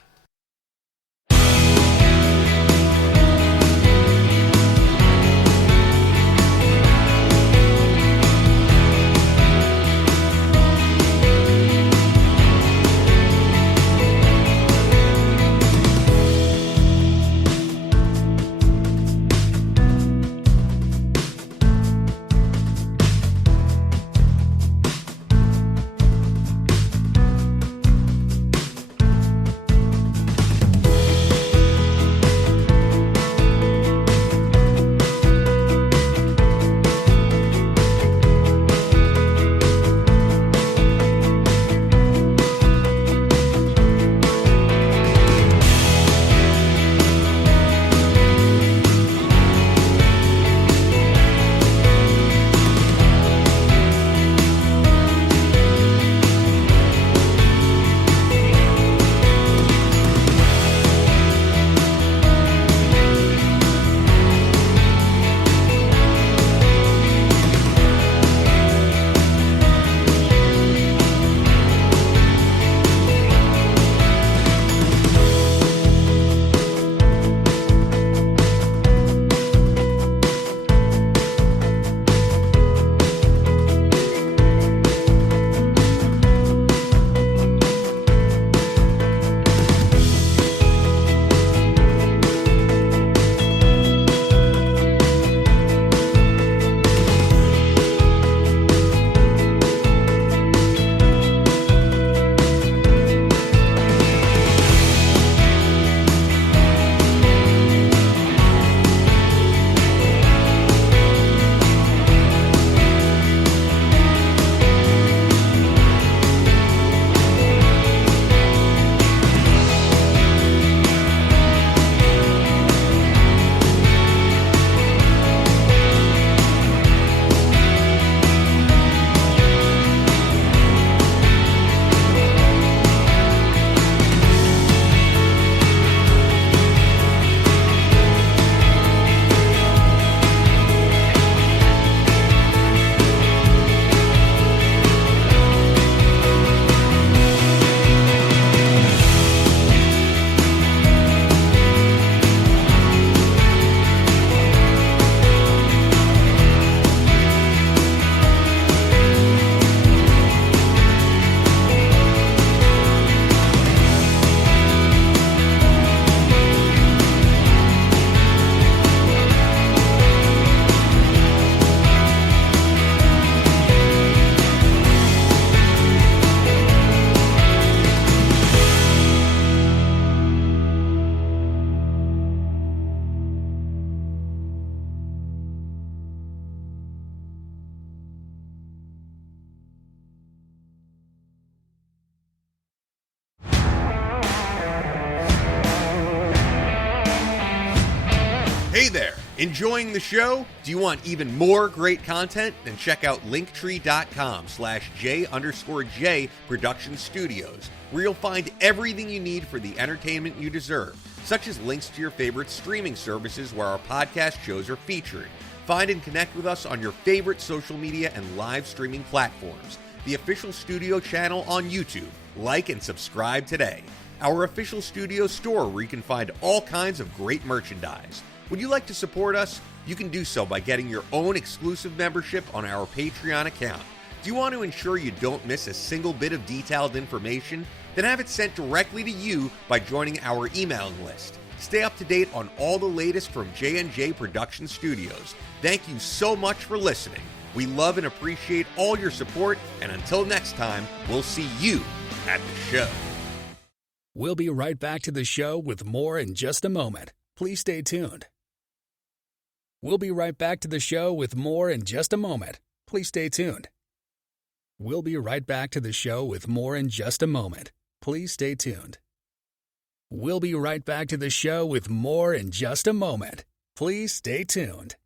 Hey there! Enjoying the show? Do you want even more great content? Then check out linktree.com/J_J Production Studios, where you'll find everything you need for the entertainment you deserve, such as links to your favorite streaming services where our podcast shows are featured. Find and connect with us on your favorite social media and live streaming platforms. The official studio channel on YouTube. Like and subscribe today. Our official studio store where you can find all kinds of great merchandise. Would you like to support us? You can do so by getting your own exclusive membership on our Patreon account. Do you want to ensure you don't miss a single bit of detailed information? Then have it sent directly to you by joining our emailing list. Stay up to date on all the latest from J&J Production Studios. Thank you so much for listening. We love and appreciate all your support, and until next time, we'll see you at the show. We'll be right back to the show with more in just a moment. Please stay tuned. We'll be right back to the show with more in just a moment. Please stay tuned. We'll be right back to the show with more in just a moment. Please stay tuned. We'll be right back to the show with more in just a moment. Please stay tuned.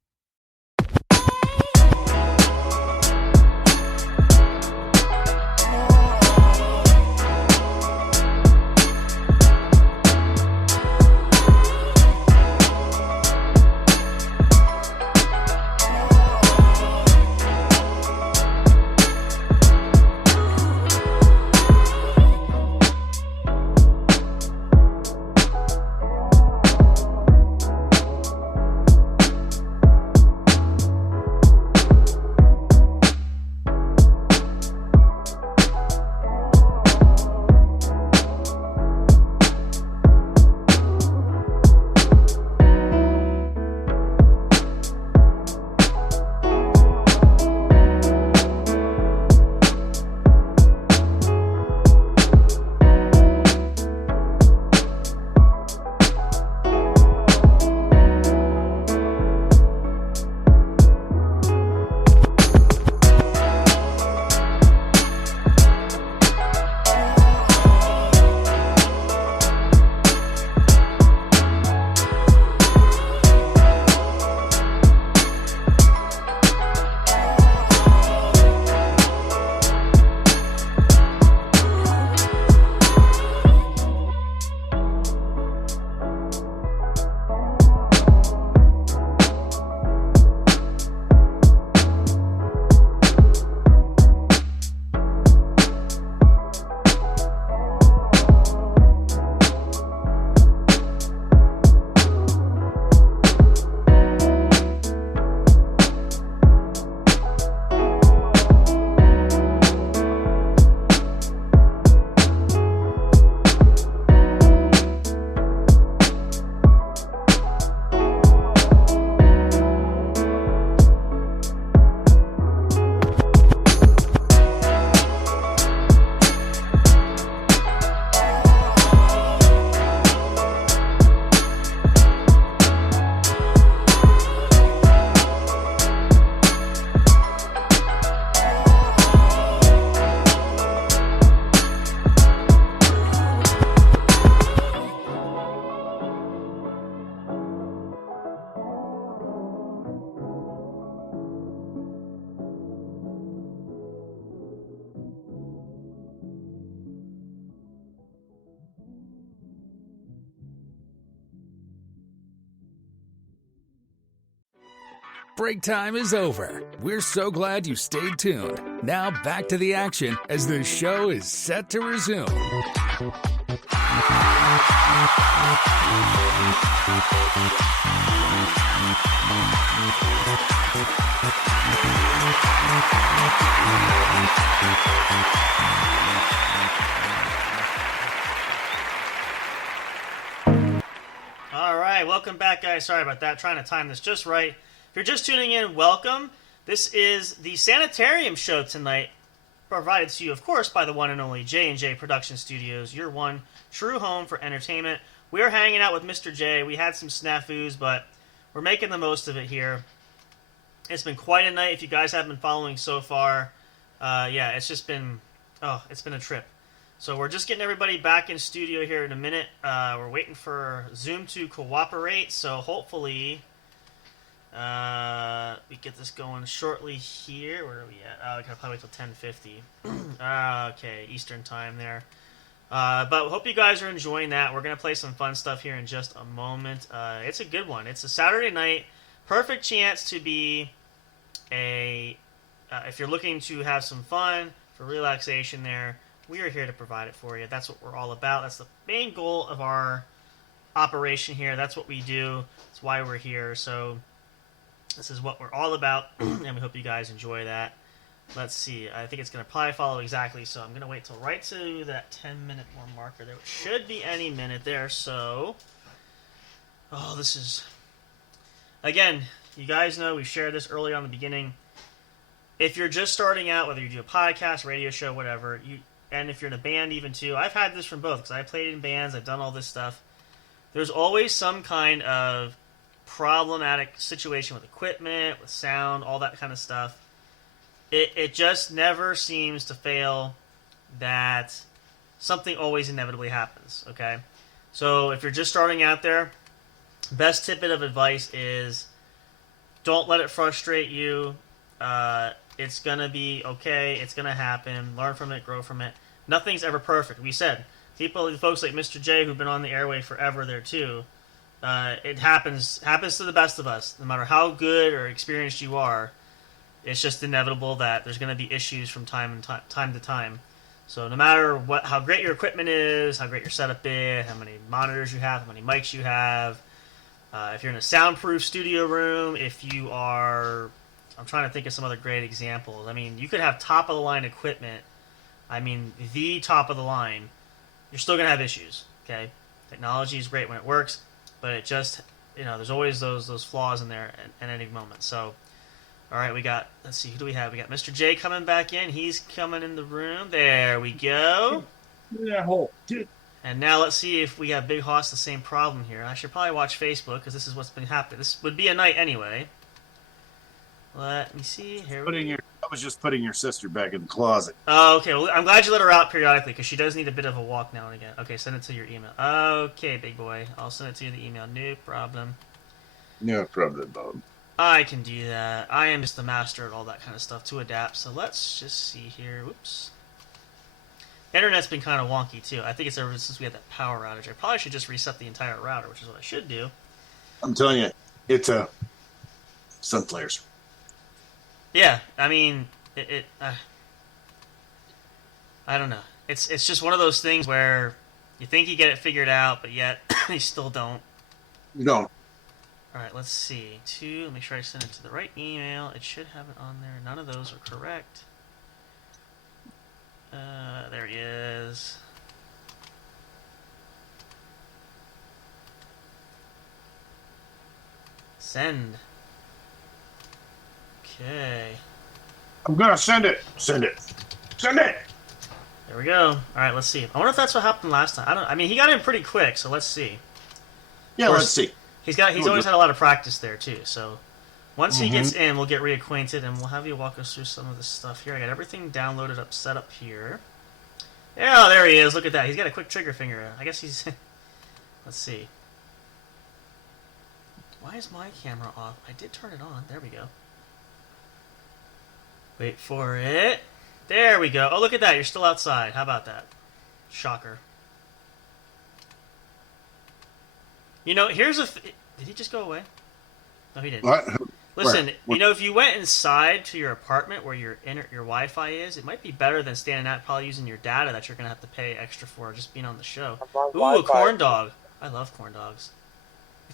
Break time is over. We're so glad you stayed tuned. Now back to the action as the show is set to resume. All right, welcome back, guys. Sorry about that. Trying to time this just right. If you're just tuning in, welcome. This is the Sanitarium show tonight, provided to you, of course, by the one and only J&J Production Studios, your one true home for entertainment. We're hanging out with Mr. J. We had some snafus, but we're making the most of it here. It's been quite a night. If you guys have been following so far, it's just been, it's been a trip. So we're just getting everybody back in studio here in a minute. We're waiting for Zoom to cooperate, so hopefully We get this going shortly here. Where are we at? Oh, I gotta probably wait till 10:50. Okay, Eastern time there. But hope you guys are enjoying that. We're gonna play some fun stuff here in just a moment. It's a good one. It's a Saturday night, perfect chance to be if you're looking to have some fun for relaxation. There, we are here to provide it for you. That's what we're all about. That's the main goal of our operation here. That's what we do. That's why we're here. So this is what we're all about, and we hope you guys enjoy that. Let's see. I think it's going to probably follow exactly, so I'm going to wait till right to that 10-minute more marker there. It should be any minute there, so... Oh, this is... Again, you guys know we shared this early on in the beginning. If you're just starting out, whether you do a podcast, radio show, whatever, and if you're in a band even too, I've had this from both, because I played in bands, I've done all this stuff. There's always some kind of problematic situation with equipment, with sound, all that kind of stuff. It just never seems to fail that something always inevitably happens, okay? So if you're just starting out there, best tidbit of advice is don't let it frustrate you. It's going to be okay. It's going to happen. Learn from it. Grow from it. Nothing's ever perfect. We said, folks like Mr. J who've been on the airway forever there too, it happens to the best of us. No matter how good or experienced you are, it's just inevitable that there's going to be issues from time to time. So no matter how great your equipment is, how great your setup is, how many monitors you have, how many mics you have, if you're in a soundproof studio room, if you are... I'm trying to think of some other great examples. I mean, you could have top-of-the-line equipment. I mean, the top of the line. You're still going to have issues, okay? Technology is great when it works, but it just, there's always those flaws in there at any moment. So... All right, let's see, who do we have? We got Mr. J coming back in. He's coming in the room. There we go. Yeah, hole. And now let's see if we have Bighoss the same problem here. I should probably watch Facebook because this is what's been happening. This would be a night anyway. Let me see. Here we go. I was just putting your sister back in the closet. Oh, okay. Well, I'm glad you let her out periodically because she does need a bit of a walk now and again. Okay, send it to your email. Okay, big boy. I'll send it to you in the email. No problem. No problem, Bob. I can do that. I am just the master at all that kind of stuff to adapt. So let's just see here. Whoops. Internet's been kind of wonky too. I think it's ever since we had that power outage. I probably should just reset the entire router, which is what I should do. I'm telling you, it's sun flares. Yeah, I mean, I don't know. It's just one of those things where you think you get it figured out, but yet you still don't. You don't. Alright, let's see. Make sure I send it to the right email. It should have it on there. None of those are correct. There he is. Send. Okay. I'm gonna send it. Send it. Send it. There we go. Alright, let's see. I wonder if that's what happened last time. I mean, he got in pretty quick, so let's see. Yeah, let's see. He's always had a lot of practice there too. So once he gets in, we'll get reacquainted and we'll have you walk us through some of this stuff here. I got everything downloaded up, set up here. Yeah, there he is. Look at that. He's got a quick trigger finger. I guess he's. Let's see. Why is my camera off? I did turn it on. There we go. Wait for it. There we go. Oh, look at that. You're still outside. How about that? Shocker. Here's a... Did he just go away? No, he didn't. What? Listen, if you went inside to your apartment where your Wi-Fi is, it might be better than standing out, probably using your data that you're going to have to pay extra for just being on the show. Ooh, Wi-Fi. A corn dog. I love corn dogs.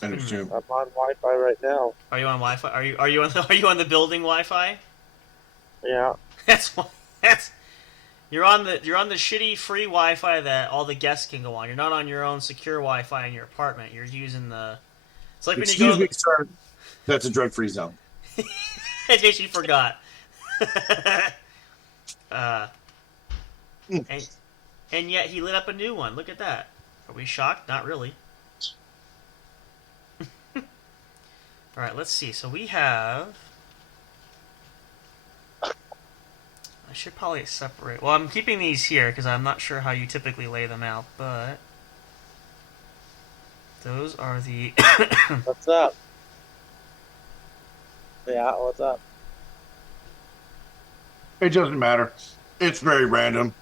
I'm on Wi-Fi right now. Are you on Wi-Fi? Are you on the building Wi-Fi? Yeah. You're on the shitty free Wi-Fi that all the guests can go on. You're not on your own secure Wi-Fi in your apartment. You're using the... It's like when you go... Excuse me, sir. That's a drug-free zone. In case you forgot. And yet he lit up a new one. Look at that. Are we shocked? Not really. Alright, let's see. So we have... I should probably separate... Well, I'm keeping these here because I'm not sure how you typically lay them out, but... Those are the... What's up? Yeah, what's up? It doesn't matter. It's very random,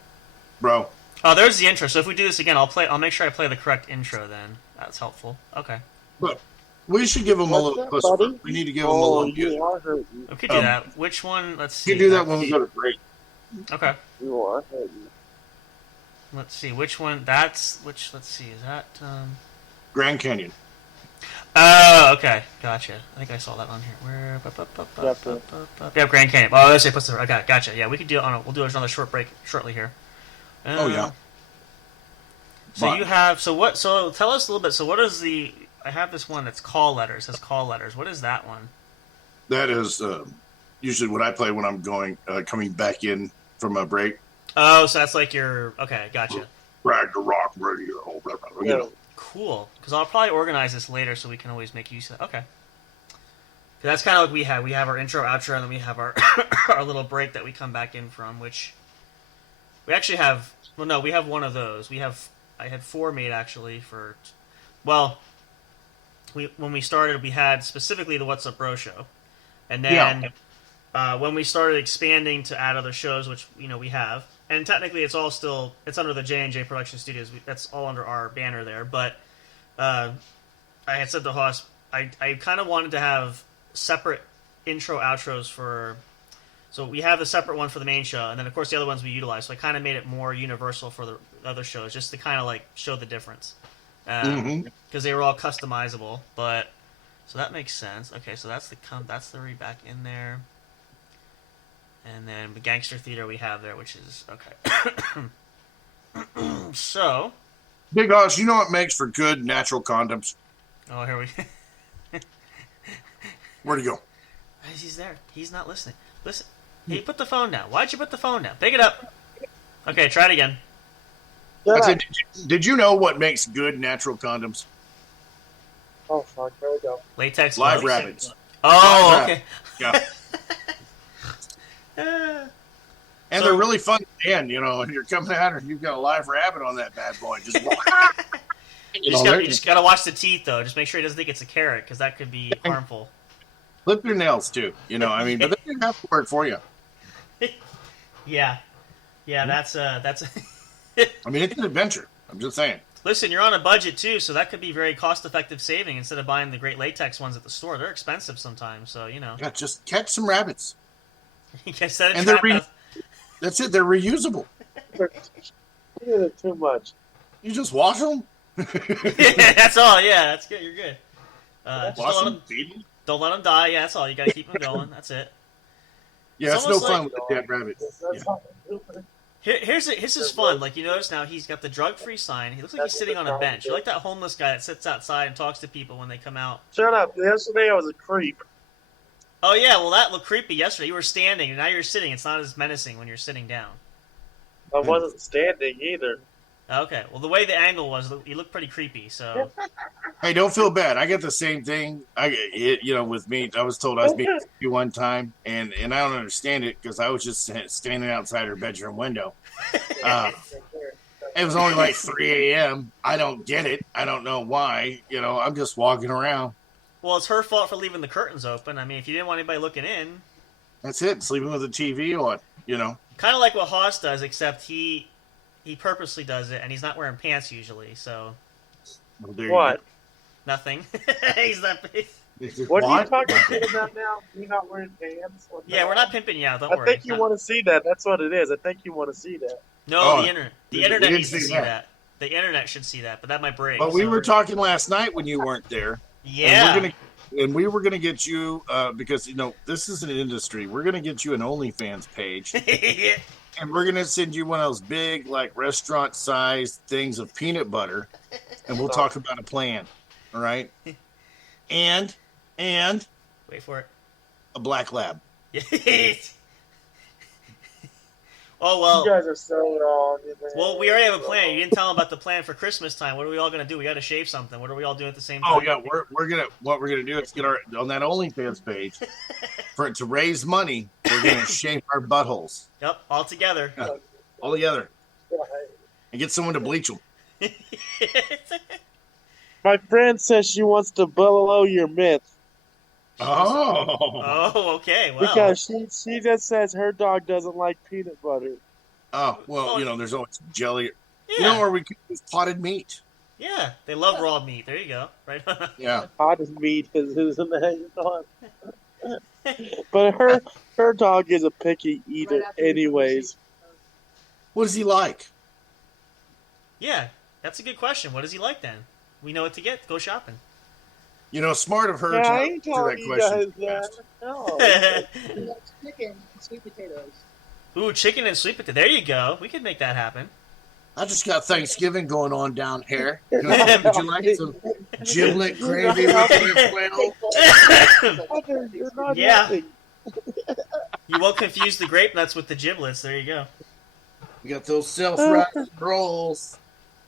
bro. Oh, there's the intro. So if we do this again, I'll make sure I play the correct intro. Then that's helpful. Okay. But we should give them a little push. We need to give them a little. You are hurting. We could do that. Which one? Let's see. You can do that when we go to break. Okay. You are hurting. Let's see. Which one? That's which. Let's see. Is that? Grand Canyon. Oh, okay. Gotcha. I think I saw that on here. Where? Yeah, Grand Canyon. Oh, let's see. I got it. Gotcha. Yeah, we could do it on. We'll do another short break shortly here. Oh yeah. So you have. So what? So tell us a little bit. So what is the? I have this one that's call letters. It says call letters. What is that one? That is usually what I play when I'm coming back in from a break. Oh, so that's like your. Okay, gotcha. Ragnarocker radio. You know. Cool. Because I'll probably organize this later so we can always make use of it. Okay. That's kind of like we have. We have our intro, outro, and then we have our our little break that we come back in from, which we actually have. Well, no, we have one of those. I had 4 made actually for. Well, when we started, we had specifically the What's Up Bro show, and then when we started expanding to add other shows, which we have, and technically it's under the J&J Production Studios. That's all under our banner there, but. I had said to Hoss, I kind of wanted to have separate intro outros for. So we have the separate one for the main show, and then of course the other ones we utilize. So I kind of made it more universal for the other shows, just to kind of like show the difference, because they were all customizable. But so that makes sense. Okay, so that's the read back in there, and then the Gangster Theater we have there, which is okay. So. Bighoss, you know what makes for good natural condoms? Oh, here we Where'd he go? He's there. He's not listening. Listen. Hey, put the phone down. Why'd you put the phone down? Pick it up. Okay, try it again. I said, did you know what makes good natural condoms? Oh, fuck. There we go. Latex Live gloves. rabbits. Oh, okay. Yeah. And they're really fun to hand, and you're coming out and you've got a live rabbit on that bad boy. You just gotta watch the teeth, though. Just make sure he doesn't think it's a carrot, because that could be harmful. Flip your nails, too. But they didn't have to work for you. Yeah, that's I mean, it's an adventure. I'm just saying. Listen, you're on a budget, too, so that could be very cost-effective saving instead of buying the great latex ones at the store. They're expensive sometimes, so, Yeah, just catch some rabbits. That's it. They're reusable. You're too much. You just wash them. Yeah, that's all. Yeah, that's good. You're good. Wash them, feed them. Don't let them die. Yeah, that's all. You got to keep them going. That's it. Yeah, it's no fun with the dead rabbits. This is fun. Like, you notice now he's got the drug-free sign. He looks like he's sitting on a bench. You're like that homeless guy that sits outside and talks to people when they come out. Shut up. Yesterday I was a creep. Oh, yeah. Well, that looked creepy yesterday. You were standing, and now you're sitting. It's not as menacing when you're sitting down. I wasn't standing either. Okay. Well, the way the angle was, you looked pretty creepy, so... Hey, don't feel bad. I get the same thing. With me, I was told I was being you one time, and I don't understand it because I was just standing outside her bedroom window. It was only like 3 a.m. I don't get it. I don't know why. I'm just walking around. Well, it's her fault for leaving the curtains open. I mean, if you didn't want anybody looking in... That's it. Sleeping with the TV on, Kind of like what Hoss does, except he purposely does it, and he's not wearing pants usually, so... Well, what? Nothing. He's not... What are you talking about now? You're not wearing pants? Yeah, we're not pimping you out, don't worry. I think you want to see that. That's what it is. I think you want to see that. No, the internet. The internet needs to see that. The internet should see that, but that might break. But we were talking last night when you weren't there. Yeah. And we were going to get you, because, this is an industry. We're going to get you an OnlyFans page. Yeah. And we're going to send you one of those big, like, restaurant-sized things of peanut butter. And we'll talk about a plan. All right? And wait for it. A black lab. Oh, well. You guys are so wrong. Well, we already have a plan. You didn't tell them about the plan for Christmas time. What are we all going to do? We got to shave something. What are we all doing at the same time? Oh, yeah. What we're going to do is get on that OnlyFans page to raise money. We're going to shave our buttholes. Yep. All together. Yeah, all together. And get someone to bleach them. My friend says she wants to blow your myth. Oh, okay. Well, Because she just says her dog doesn't like peanut butter. Oh, well, there's always jelly. yeah, Or we could use potted meat. yeah, they love raw meat. There you go. Right. Yeah. Potted meat is in the dog. But her dog is a picky eater, anyways. What does he like? Yeah, that's a good question. What does he like then? We know what to get. Go shopping. Smart of her Yeah, to I answer ain't telling that you question. guys that. No. He likes chicken and sweet potatoes. Ooh, chicken and sweet potato. There you go. We could make that happen. I just got Thanksgiving going on down here. Would you like some giblet gravy with it as well? You're not Yeah. helping. You won't confuse the grape nuts with the giblets. There you go. We got those self-rising rolls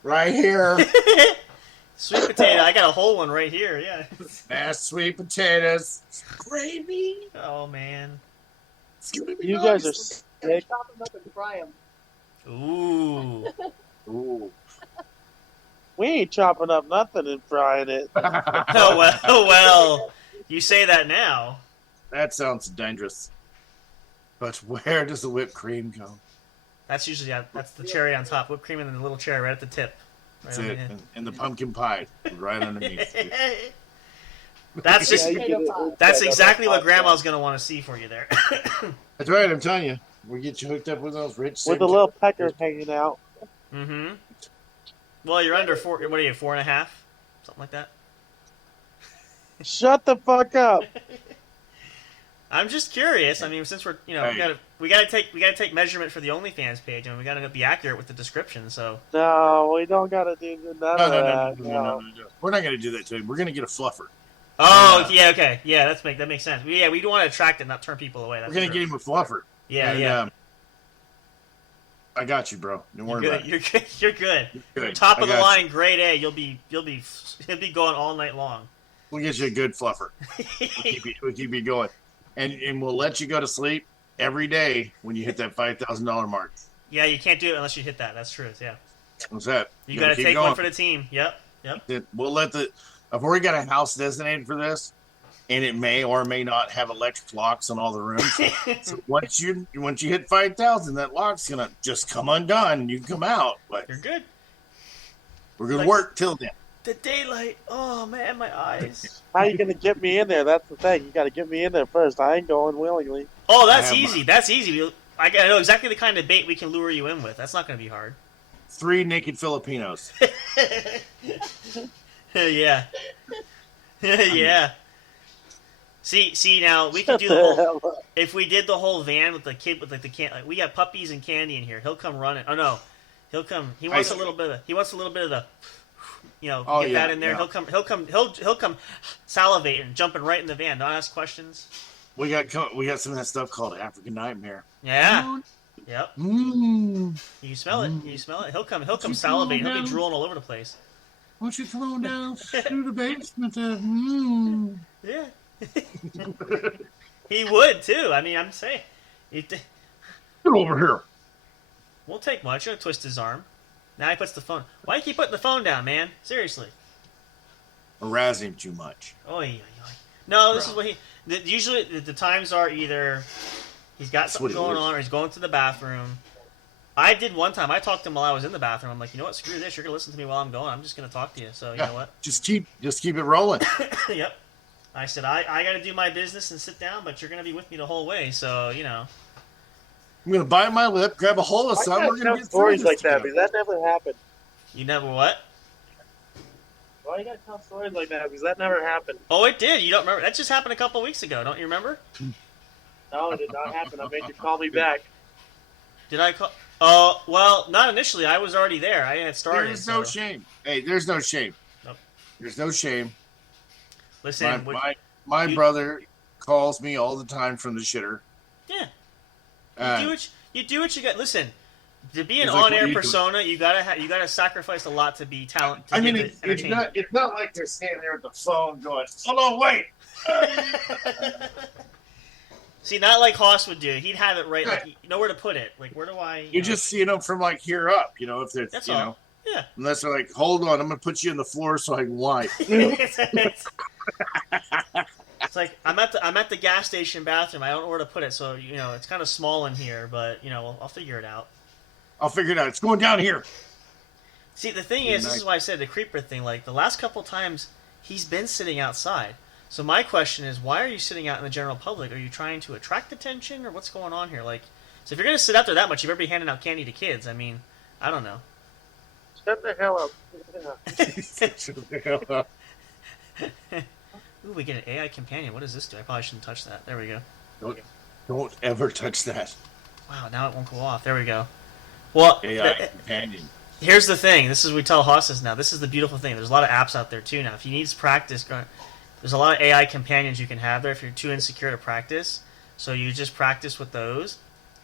right here. Sweet potato. I got a whole one right here. Yeah. Mashed sweet potatoes. Gravy. Oh man. It's gonna be You nice. guys are sick. Chop them up and fry them. Ooh. Ooh. We ain't chopping up nothing and frying it. Oh well. Oh well. You say that now. That sounds dangerous. But where does the whipped cream go? That's usually that's the cherry on top. Whipped cream and then the little cherry right at the tip. That's Right it. on And the pumpkin pie right underneath. the- That's just. Yeah, you get it. That's exactly what Grandma's gonna want to see for you there. That's right, I'm telling you. We'll get you hooked up with those rich With a little pecker hanging out. Mm-hmm. Well, you're under 4. What are you? 4.5, something like that. Shut the fuck up. I'm just curious. I mean, since we're Hey. we gotta take measurement for the OnlyFans page, and we gotta be accurate with the description. So No, we don't gotta do none of that. No. We're not going to do that to him. We're going to get a fluffer. yeah, okay, yeah, that makes sense. We don't want to attract and not turn people away. That's We're going to true. get him a fluffer. Yeah, And, yeah. I got you, bro. Don't worry about it. You're good. You're good. Good. You're top I of the got line, grade A. You'll be going all night long. We'll get you a good fluffer. We'll keep you going. And we'll let you go to sleep every day when you hit that $5,000 mark. Yeah, you can't do it unless you hit that. That's true. Yeah, What's that? you got to keep take going. one for the team. Yep. We'll let I've already got a house designated for this, and it may or may not have electric locks on all the rooms. So once you hit 5,000, that lock's gonna just come undone, and you can come out. But You're good. we're gonna Like- work till then. The daylight. Oh man, my eyes. How you gonna get me in there? That's the thing. You gotta get me in there first. I ain't going willingly. Oh, that's I have easy. That's easy. I know exactly the kind of bait we can lure you in with. That's not going to be hard. 3 naked Filipinos. Yeah. Yeah. See now we can do the whole. If we did the whole van with the kid with like the can, like we got puppies and candy in here. He'll come running. Oh no, he'll come. He wants a little bit of. He wants a little bit of the. Oh, Get yeah, that in there. yeah. He'll come salivating, jumping right in the van. Don't ask questions. We got some of that stuff called African Nightmare. Yeah. Yep. Mmm. You smell it. You smell it. He'll come salivating. He'll be drooling all over the place. Why don't you come on down through the basement? Mmm. Yeah. He would too. I mean, I'm saying, Get over here. won't take much. You'll twist his arm. Now he puts the phone. Why do you keep putting the phone down, man? Seriously. Harass him too much. Oy, oy, oy. No, this Bro. is what usually the times are either he's got something what it going is. on or he's going to the bathroom. I did one time. I talked to him while I was in the bathroom. I'm like, you know what? Screw this. You're gonna listen to me while I'm going. I'm just gonna talk to you. So you know what? Just keep it rolling. Yep. I said I got to do my business and sit down, but you're gonna be with me the whole way. So you know. I'm gonna bite my lip, grab a hold of I something. We're gotta gonna tell get stories through like this that, together. because that never happened. You never what? Why you gotta tell stories like that? Because that never happened. Oh, it did. You don't remember? That just happened a couple weeks ago. Don't you remember? No, it did not happen. I made you call me back. Did I call? Oh, well, not initially. I was already there. I had started. There's no so- shame. Hey, there's no shame. Nope. There's no shame. Listen, My you- brother calls me all the time from the shitter. yeah, Uh, you do what you got. Listen, to be an He's like, what are on-air you doing? persona, you gotta sacrifice a lot to be talent. To I mean, give it's it entertainment. not like they're standing there with the phone going, "Hold on, wait." See, not like Haas would do. He'd have it right, like you know where to put it. Like, where do I? You're know? just seeing them from like here up, if they're That's you all. know, Yeah. unless they're like, "Hold on, I'm gonna put you on the floor so I can wipe." It's It's like I'm at the gas station bathroom. I don't know where to put it, so it's kind of small in here, but I'll figure it out. I'll figure it out. It's going down here. See, the thing is, this is why I said the creeper thing. Like the last couple times, he's been sitting outside. So my question is, why are you sitting out in the general public? Are you trying to attract attention, or what's going on here? Like, so if you're gonna sit out there that much, you better be handing out candy to kids. I mean, I don't know. Shut the hell up. Shut the hell up. Ooh, we get an AI companion. What does this do? I probably shouldn't touch that. There we go. Don't ever touch that. Wow, now it won't go off. There we go. Well, AI companion. Here's the thing. This is we tell hosses now. This is the beautiful thing. There's a lot of apps out there too now. If you need practice, there's a lot of AI companions you can have there if you're too insecure to practice. So you just practice with those,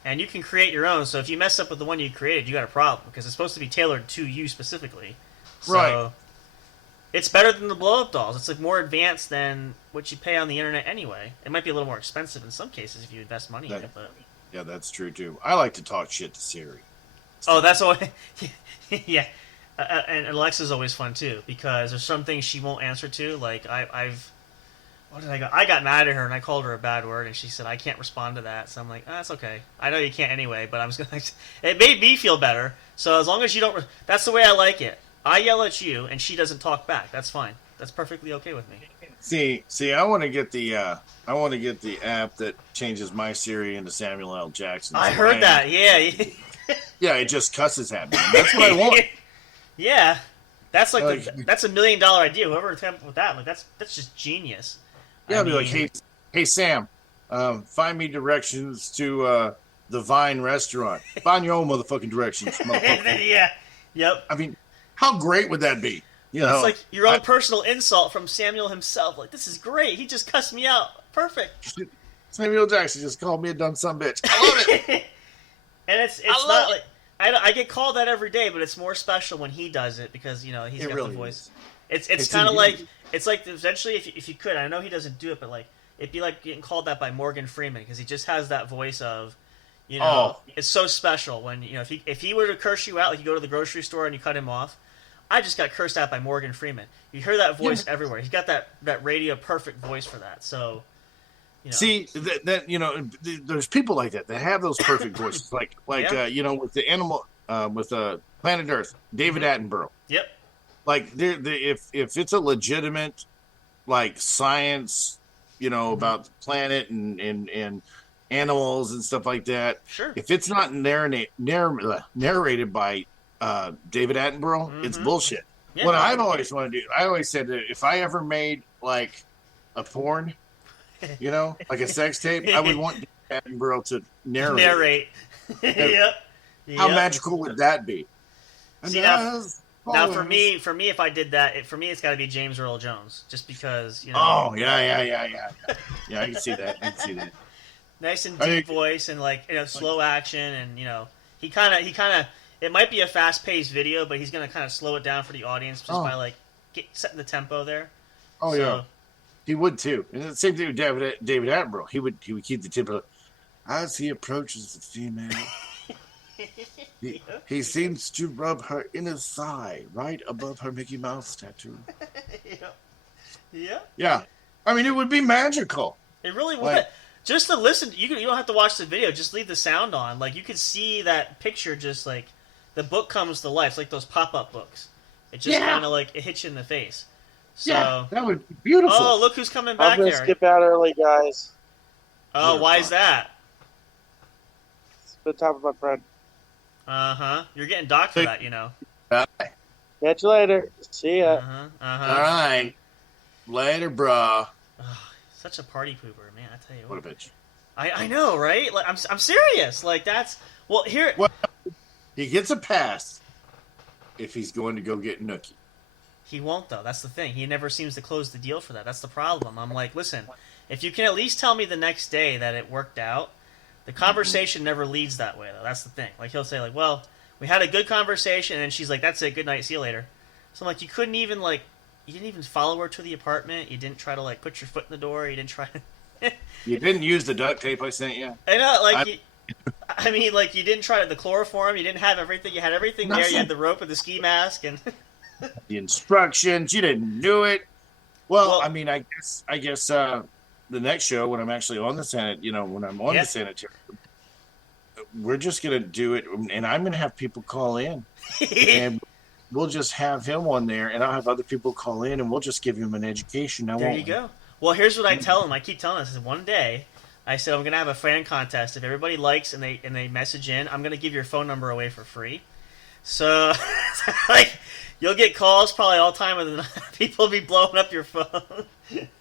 and you can create your own. So if you mess up with the one you created, you got a problem because it's supposed to be tailored to you specifically. So Right. It's better than the blow-up dolls. It's like more advanced than what you pay on the internet anyway. It might be a little more expensive in some cases if you invest money in it, but Yeah, that's true too. I like to talk shit to Siri. oh, that's all. Yeah, and Alexa's always fun too because there's some things she won't answer to. Like what did I go? I got mad at her and I called her a bad word and she said I can't respond to that. So I'm like, that's okay. I know you can't anyway, but I'm just gonna. It made me feel better. So as long as you don't, that's the way I like it. I yell at you and she doesn't talk back. That's fine. That's perfectly okay with me. See, I want to get the app that changes my Siri into Samuel L. Jackson. I heard that. Yeah. Yeah, it just cusses at me. That's what I want. Yeah, that's like that's $1 million idea. Whoever came up with that, like that's just genius. Yeah, I'll be like, hey Sam, find me directions to the Vine restaurant. Find your own motherfucking directions, motherfucker. Yeah. Yep. I mean, how great would that be? It's like your own personal insult from Samuel himself. Like, this is great. He just cussed me out. Perfect. Samuel Jackson just called me a dumb sumbitch. I love it. And it's not like I get called that every day, but it's more special when he does it because he's got really the voice. is. It's kind of like eventually if you could, I know he doesn't do it, but like it'd be like getting called that by Morgan Freeman because he just has that voice of. It's so special when if he were to curse you out, like you go to the grocery store and you cut him off. I just got cursed out by Morgan Freeman. You hear that voice everywhere. He's got that radio perfect voice for that. So, see there's people like that have those perfect voices, like with the animal, with Planet Earth, David Attenborough. Yep. Like if it's a legitimate like science, about the planet and animals and stuff like that. Sure. If it's not narrated by David Attenborough, it's bullshit. Yeah, what I've always wanted to do, I always said that if I ever made like a porn, like a sex tape, I would want David Attenborough to narrate. Yep. How magical would that be? See, now for me, if I did that, for me it's got to be James Earl Jones, just because Oh yeah. Yeah, I can see that. Nice and deep voice and like slow action and he kind of. It might be a fast-paced video, but he's going to kind of slow it down for the audience just by like setting the tempo there. Oh yeah, he would too. And the same thing with David Attenborough. He would keep the tempo. As he approaches the female, he seems to rub her inner thigh right above her Mickey Mouse tattoo. Yeah. I mean, it would be magical. It really would. Just to listen, you don't have to watch the video. Just leave the sound on. Like you could see that picture just like. The book comes to life. It's like those pop-up books. It just kind of like it hits you in the face. So that would be beautiful. Oh, look who's coming back there. I'm gonna skip out early, guys. Oh, why is that? Spend time with my friend. You're getting docked for that, Bye. Catch you later. See ya. All right. Later, brah. Oh, such a party pooper, man. I tell you what a bitch. I know, right? Like I'm serious. Like that's here. Well, he gets a pass if he's going to go get Nookie. He won't, though. That's the thing. He never seems to close the deal for that. That's the problem. I'm like, listen, if you can at least tell me the next day that it worked out, the conversation never leads that way, though. That's the thing. Like, he'll say, like, well, we had a good conversation, and she's like, that's it, good night, see you later. So I'm like, you didn't even follow her to the apartment. You didn't try to, like, put your foot in the door. You didn't try to... You didn't use the duct tape I sent you? I know, you didn't try the chloroform. You didn't have everything. You had everything there. You had the rope and the ski mask and the instructions. You didn't do it. Well, I mean, I guess the next show when I'm actually on the when I'm on the Sanitarium, we're just gonna do it, and I'm gonna have people call in, and we'll just have him on there, and I'll have other people call in, and we'll just give him an education. There you go. Well, here's what I tell him. I keep telling us one day. I said I'm gonna have a fan contest. If everybody likes and they message in, I'm gonna give your phone number away for free. So, like, you'll get calls probably all the time, and people will be blowing up your phone.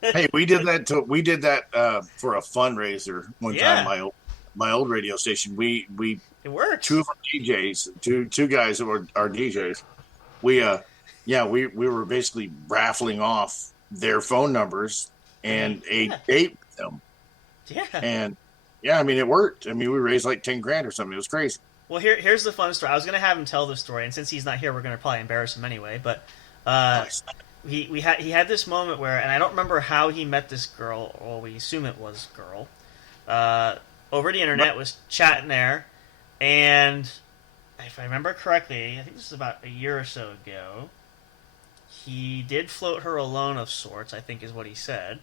Hey, we did that. We did that for a fundraiser one time. My old radio station. We it worked. Two of our DJs, two guys that were our DJs. We were basically raffling off their phone numbers and a date with them. Yeah. And I mean, it worked. I mean, we raised like $10,000 or something. It was crazy. Well, here's the fun story. I was going to have him tell the story, and since he's not here, we're going to probably embarrass him anyway. But nice. he had this moment where, and I don't remember how he met this girl, or we assume it was girl, over the internet, was chatting there, and if I remember correctly, I think this is about a year or so ago, he did float her a loan of sorts, I think is what he said.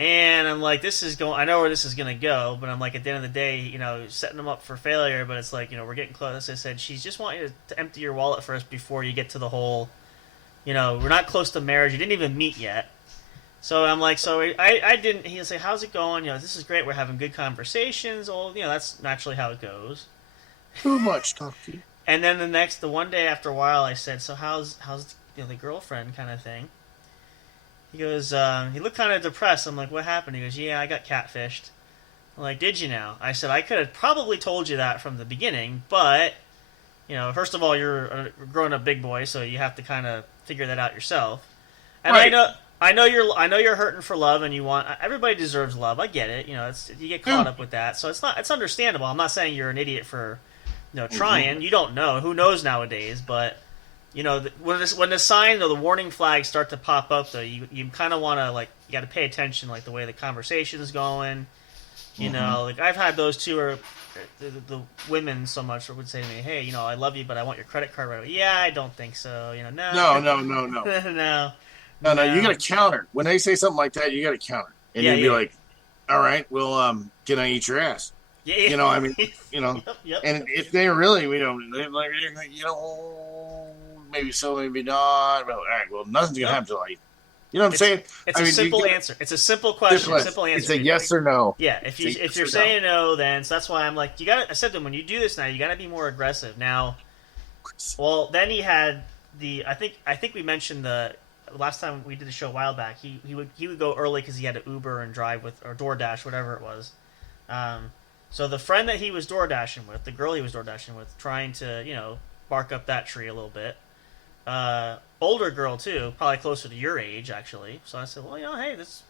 And I'm like, I know where this is going to go, but I'm like, at the end of the day, setting them up for failure, but it's like, we're getting close. I said, she's just wanting you to empty your wallet first before you get to the whole, we're not close to marriage. You didn't even meet yet. So I'm like, I didn't, he was like, how's it going? this is great. We're having good conversations. Well, that's naturally how it goes. Too much talking. And then the one day after a while, I said, so how's the girlfriend kind of thing? He goes, he looked kind of depressed. I'm like, what happened? He goes, yeah, I got catfished. I'm like, did you now? I said, I could have probably told you that from the beginning, but, first of all, you're a grown-up big boy, so you have to kind of figure that out yourself. And right. I know you're hurting for love, and everybody deserves love. I get it. You get caught up with that, so it's understandable. I'm not saying you're an idiot for, trying. Mm-hmm. You don't know. Who knows nowadays, but... when the sign or the warning flags start to pop up, though, you kind of want to, you got to pay attention, the way the conversation's going. I've had those two, or the women so much would say to me, hey, I love you, but I want your credit card right away. Yeah, I don't think so. No. No. No, you got to counter. When they say something like that, you got to counter. And you'd be like, all right, well, can I eat your ass? Yeah. I mean, Yep. And if they really, maybe so, maybe not. Well, all right, well, nothing's going to happen till I... You know what I'm saying? It's a simple answer. It's a simple question. Simple answer. It's a yes or no. Yeah, if you're saying no, then so that's why I'm like, I said to him, when you do this now, you got to be more aggressive. Now, well, then he had I think we mentioned the last time we did the show a while back. He would go early because he had to Uber and drive or DoorDash, whatever it was. So the friend that he was DoorDashing with, the girl he was DoorDashing with, trying to bark up that tree a little bit. Older girl too, probably closer to your age actually. So I said, well, hey, it's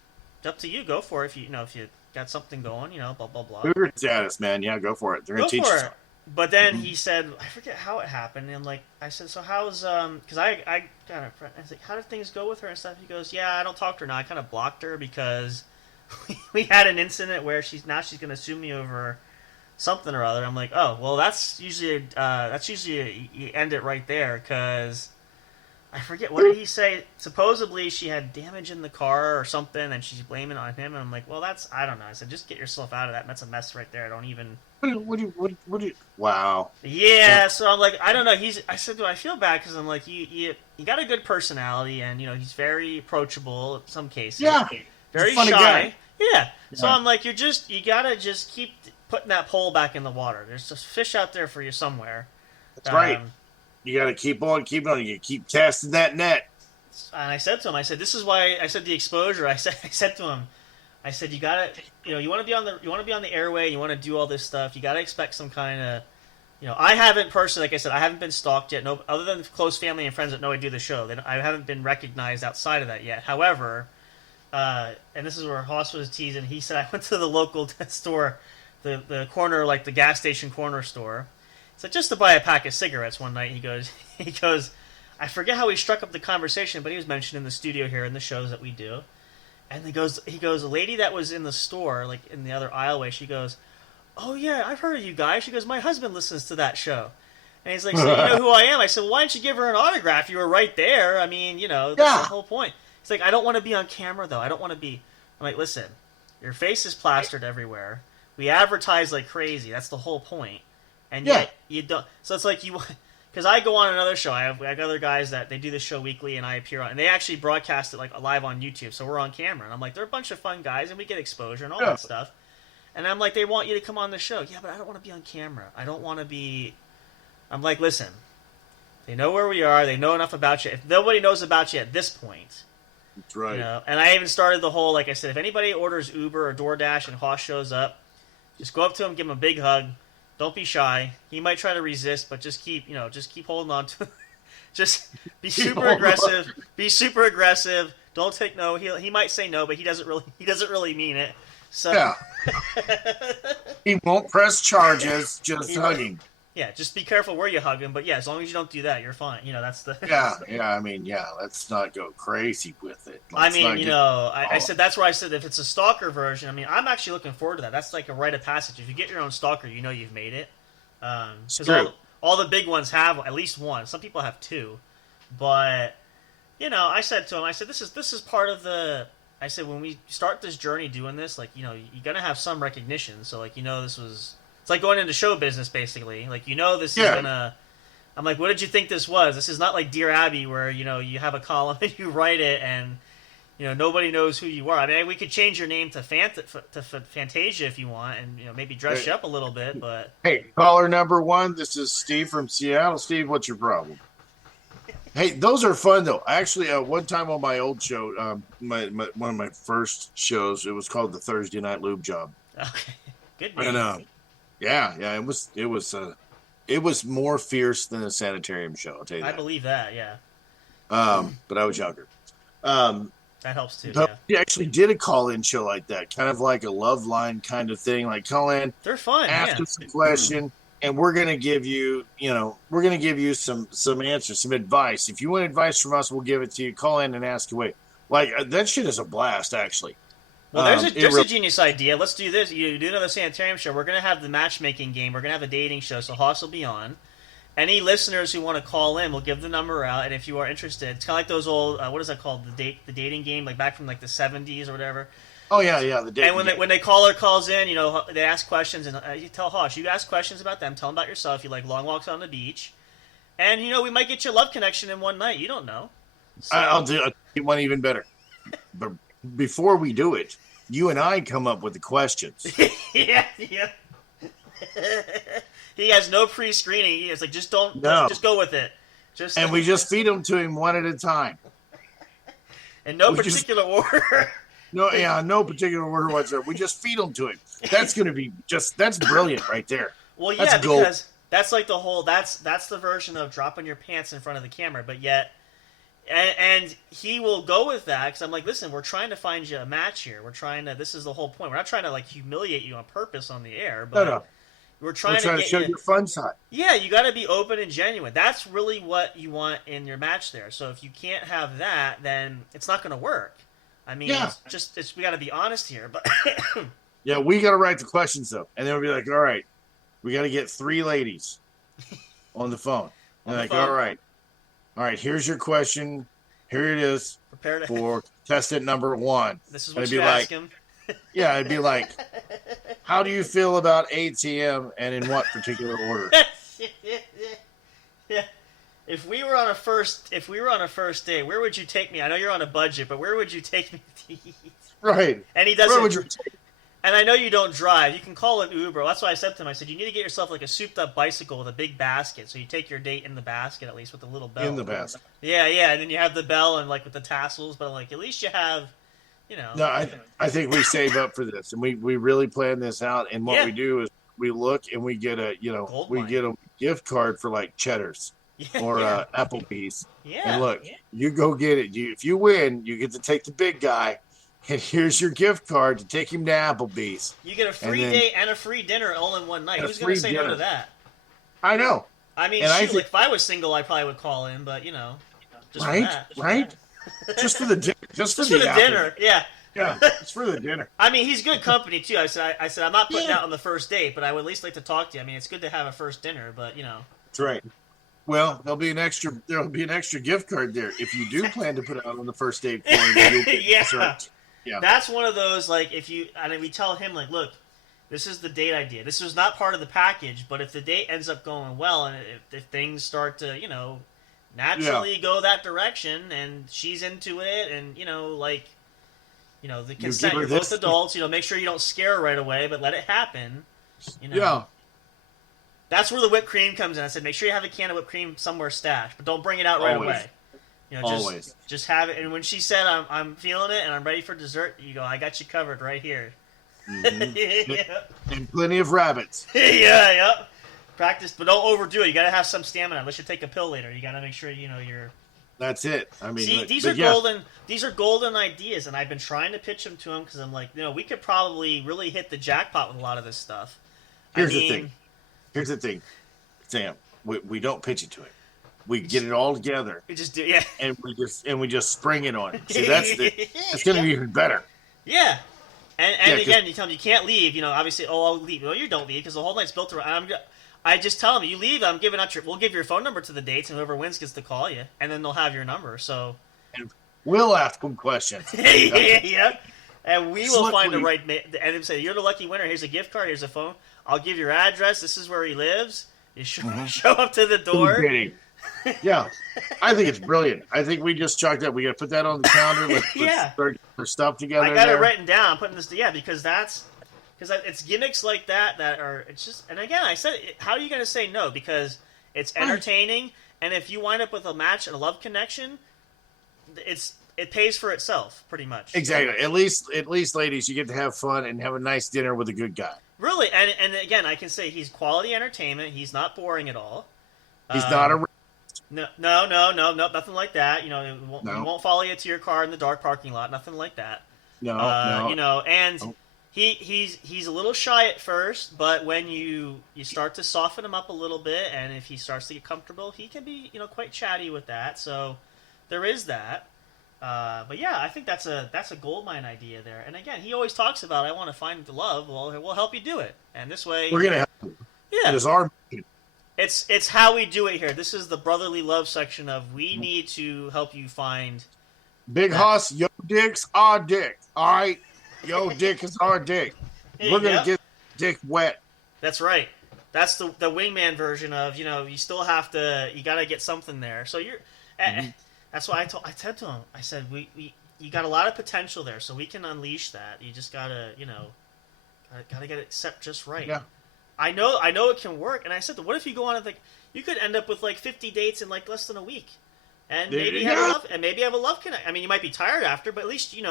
up to you. Go for it if you got something going, blah blah blah. Cougar status, man. Yeah, go for it. They're gonna teach you. But then he said, I forget how it happened. And I said, so how's because I kind of I was like, how did things go with her and stuff? He goes, yeah, I don't talk to her now. I kind of blocked her because we had an incident where she's gonna sue me over something or other. I'm like, oh, well, that's usually you end it right there because. I forget, what did he say? Supposedly she had damage in the car or something, and she's blaming it on him. And I'm like, well, I don't know. I said, just get yourself out of that. That's a mess right there. I don't even. What do you? Wow. Yeah. So I'm like, I don't know. I said, do I feel bad? Because I'm like, you got a good personality, and he's very approachable in some cases. Yeah. Very shy. Guy. Yeah. So I'm like, you gotta just keep putting that pole back in the water. There's just fish out there for you somewhere. That's right. You got to keep on. You keep casting that net. And I said to him, this is why I said the exposure. I said to him, you got to, you want to be on the airway. You want to do all this stuff. You got to expect some kind of, I haven't personally, like I said, I haven't been stalked yet. No, other than close family and friends that know I do the show, I haven't been recognized outside of that yet. However, and this is where Hoss was teasing. He said I went to the local store, the corner, like the gas station corner store. So just to buy a pack of cigarettes one night, he goes, I forget how he struck up the conversation, but he was mentioning the studio here and the shows that we do. And he goes, a lady that was in the store, like in the other aisleway, she goes, oh yeah, I've heard of you guys. She goes, my husband listens to that show. And he's like, so you know who I am? I said, well, why didn't you give her an autograph? You were right there. I mean, that's the whole point. He's like, I don't want to be on camera though. I don't want to be. I'm like, listen, Your face is plastered everywhere. We advertise like crazy. That's the whole point. And yet you don't. So it's like you, because I go on another show. I have other guys that they do this show weekly, and I appear on. And they actually broadcast it like live on YouTube. So we're on camera, and I'm like, they're a bunch of fun guys, and we get exposure and all that stuff. And I'm like, they want you to come on the show. Yeah, but I don't want to be on camera. I don't want to be. I'm like, listen. They know where we are. They know enough about you. If nobody knows about you at this point. That's right. You know, and I even started the whole, like I said, if anybody orders Uber or DoorDash and Hoss shows up, just go up to him, give him a big hug. Don't be shy. He might try to resist, but just keep holding on to. Just be super aggressive. Be super aggressive. Don't take no. He might say no, but he doesn't really mean it. So yeah. He won't press charges. Just hugging. Yeah, just be careful where you hug him. But yeah, as long as you don't do that, you're fine. That's the. Yeah. I mean, let's not go crazy with it. I said that's where I said if it's a stalker version. I mean, I'm actually looking forward to that. That's like a rite of passage. If you get your own stalker, you've made it. Because all the big ones have at least one. Some people have two, but I said to him, I said this is part of the. I said when we start this journey doing this, like you're gonna have some recognition. So like this was. It's like going into show business, basically. Like, this is gonna... I'm like, what did you think this was? This is not like Dear Abby where, you have a column and you write it and, nobody knows who you are. I mean, we could change your name to Fantasia if you want and, maybe dress you up a little bit, but... Hey, caller number 1, this is Steve from Seattle. Steve, what's your problem? Hey, those are fun, though. Actually, one time on my old show, one of my first shows, it was called the Thursday Night Lube Job. Okay, good name. And, yeah, it was more fierce than a Sanitarium show. I'll tell you that. I believe that, yeah. But I was younger. That helps too. He actually did a call-in show like that, kind of like a love line kind of thing. Like call in, they're fun. Ask us a question, and we're gonna give you, some answers, some advice. If you want advice from us, we'll give it to you. Call in and ask away. Like that shit is a blast, actually. Well, there's a genius idea. Let's do this. You do another Sanitarium show. We're going to have the matchmaking game. We're going to have a dating show, so Hoss will be on. Any listeners who want to call in, we'll give the number out, and if you are interested, it's kind of like those old, what is that called, the dating game, like back from like the 70s or whatever. Oh, yeah, the dating game. And when the caller calls in, they ask questions, and you tell Hoss, you ask questions about them, tell them about yourself, you like long walks on the beach, and, we might get you a love connection in one night. You don't know. So, I'll do one even better. But before we do it, you and I come up with the questions. yeah. He has no pre-screening. He's like, just go with it. We just feed them to him one at a time. In no particular order. No particular order whatsoever. We just feed them to him. That's going to be that's brilliant right there. Well, yeah, because that's like the whole, that's the version of dropping your pants in front of the camera, but yet. And he will go with that because I'm like, listen, we're trying to find you a match here. This is the whole point. We're not trying to like humiliate you on purpose on the air, but no. We're trying to show your fun side. Yeah, you got to be open and genuine. That's really what you want in your match there. So if you can't have that, then it's not going to work. I mean, we got to be honest here, but yeah, we got to write the questions though, and then we'll be like, all right, we got to get 3 ladies on the phone. All right, here's your question. Here it is for contestant number 1. This is what you ask him. Yeah, it'd be like, how do you feel about ATM and in what particular order? Yeah. If we were on a first date, where would you take me? I know you're on a budget, but where would you take me to eat? Right. And he doesn't. Where would you take? And I know you don't drive. You can call an Uber. That's why I said to him, I said, you need to get yourself like a souped-up bicycle with a big basket. So you take your date in the basket, at least with the little bell. In the basket. Yeah. And then you have the bell and like with the tassels. But like at least you have, No, I think we save up for this. And we really plan this out. And what we do is we look and we get a gift card for like Cheddar's or Applebee's. Yeah. And look, you go get it. If you win, you get to take the big guy. And here's your gift card to take him to Applebee's. You get a free date and a free dinner all in one night. Who's going to say no to that? I know. I mean, if I was single, I probably would call in, but, just for that. Right? Just for the dinner. Just for the dinner, yeah. Yeah, it's for the dinner. I mean, he's good company, too. I said, I'm not putting out on the first date, but I would at least like to talk to you. I mean, it's good to have a first dinner, but, That's right. Well, there'll be an extra gift card there. If you do plan to put it out on the first date for him, you'll get dessert. That's one of those, like, if you, and we tell him, like, look, this is the date idea. This was not part of the package, but if the date ends up going well, and if things start to, naturally go that direction, and she's into it, and, the consent, you're both adults, make sure you don't scare her right away, but let it happen, Yeah. That's where the whipped cream comes in. I said, make sure you have a can of whipped cream somewhere stashed, but don't bring it out right away. Just have it. And when she said, I'm feeling it and I'm ready for dessert, you go, I got you covered right here. Mm-hmm. And plenty of rabbits. Yep. Practice, but don't overdo it. You got to have some stamina. Unless you take a pill later, you got to make sure you're. That's it. I mean, see, these are golden. These are golden ideas, and I've been trying to pitch them to him because I'm like, we could probably really hit the jackpot with a lot of this stuff. Here's the thing, Sam. We don't pitch it to him. We get it all together. We just do, yeah. And we just spring it on him. See, that's going to be even better. Yeah. And again, you tell him you can't leave. Obviously, I'll leave. No, you don't leave because the whole night's built around. I just tell him you leave. I'm giving out we'll give your phone number to the dates, and whoever wins gets to call you, and then they'll have your number. So. And we'll ask them questions. Yeah. And we will find the right and then say, you're the lucky winner. Here's a gift card. Here's a phone. I'll give your address. This is where he lives. You show up to the door. Yeah. I think it's brilliant. I think we just chalked up. We got to put that on the calendar. Let's start our stuff together. I got it written down. Putting this, because it's gimmicks like that are, it's just, and again, I said, how are you going to say no? Because it's entertaining, and if you wind up with a match and a love connection, it pays for itself, pretty much. Exactly. At least, ladies, you get to have fun and have a nice dinner with a good guy. Really, and again, I can say he's quality entertainment. He's not boring at all. He's not a... No, nothing like that. He won't follow you to your car in the dark parking lot. Nothing like that. No. And he's a little shy at first, but when you start to soften him up a little bit, and if he starts to get comfortable, he can be quite chatty with that. So there is that. But yeah, I think that's a goldmine idea there. And again, he always talks about, I want to find the love. Well, we'll help you do it. And this way, we're gonna help you. Yeah, it is our. It's how we do it here. This is the brotherly love section of we need to help you find. Bighoss, your dick's our dick. All right, your dick is our dick. We're gonna get dick wet. That's right. That's the wingman version of you still have to, you got to get something there. So you're. That's why I said to him, I said, you got a lot of potential there, so we can unleash that. You just gotta, gotta get it set just right. Yeah. I know it can work. And I said, what if you go on you could end up with 50 dates in less than a week, and maybe have a love connect. I mean, you might be tired after, but at least you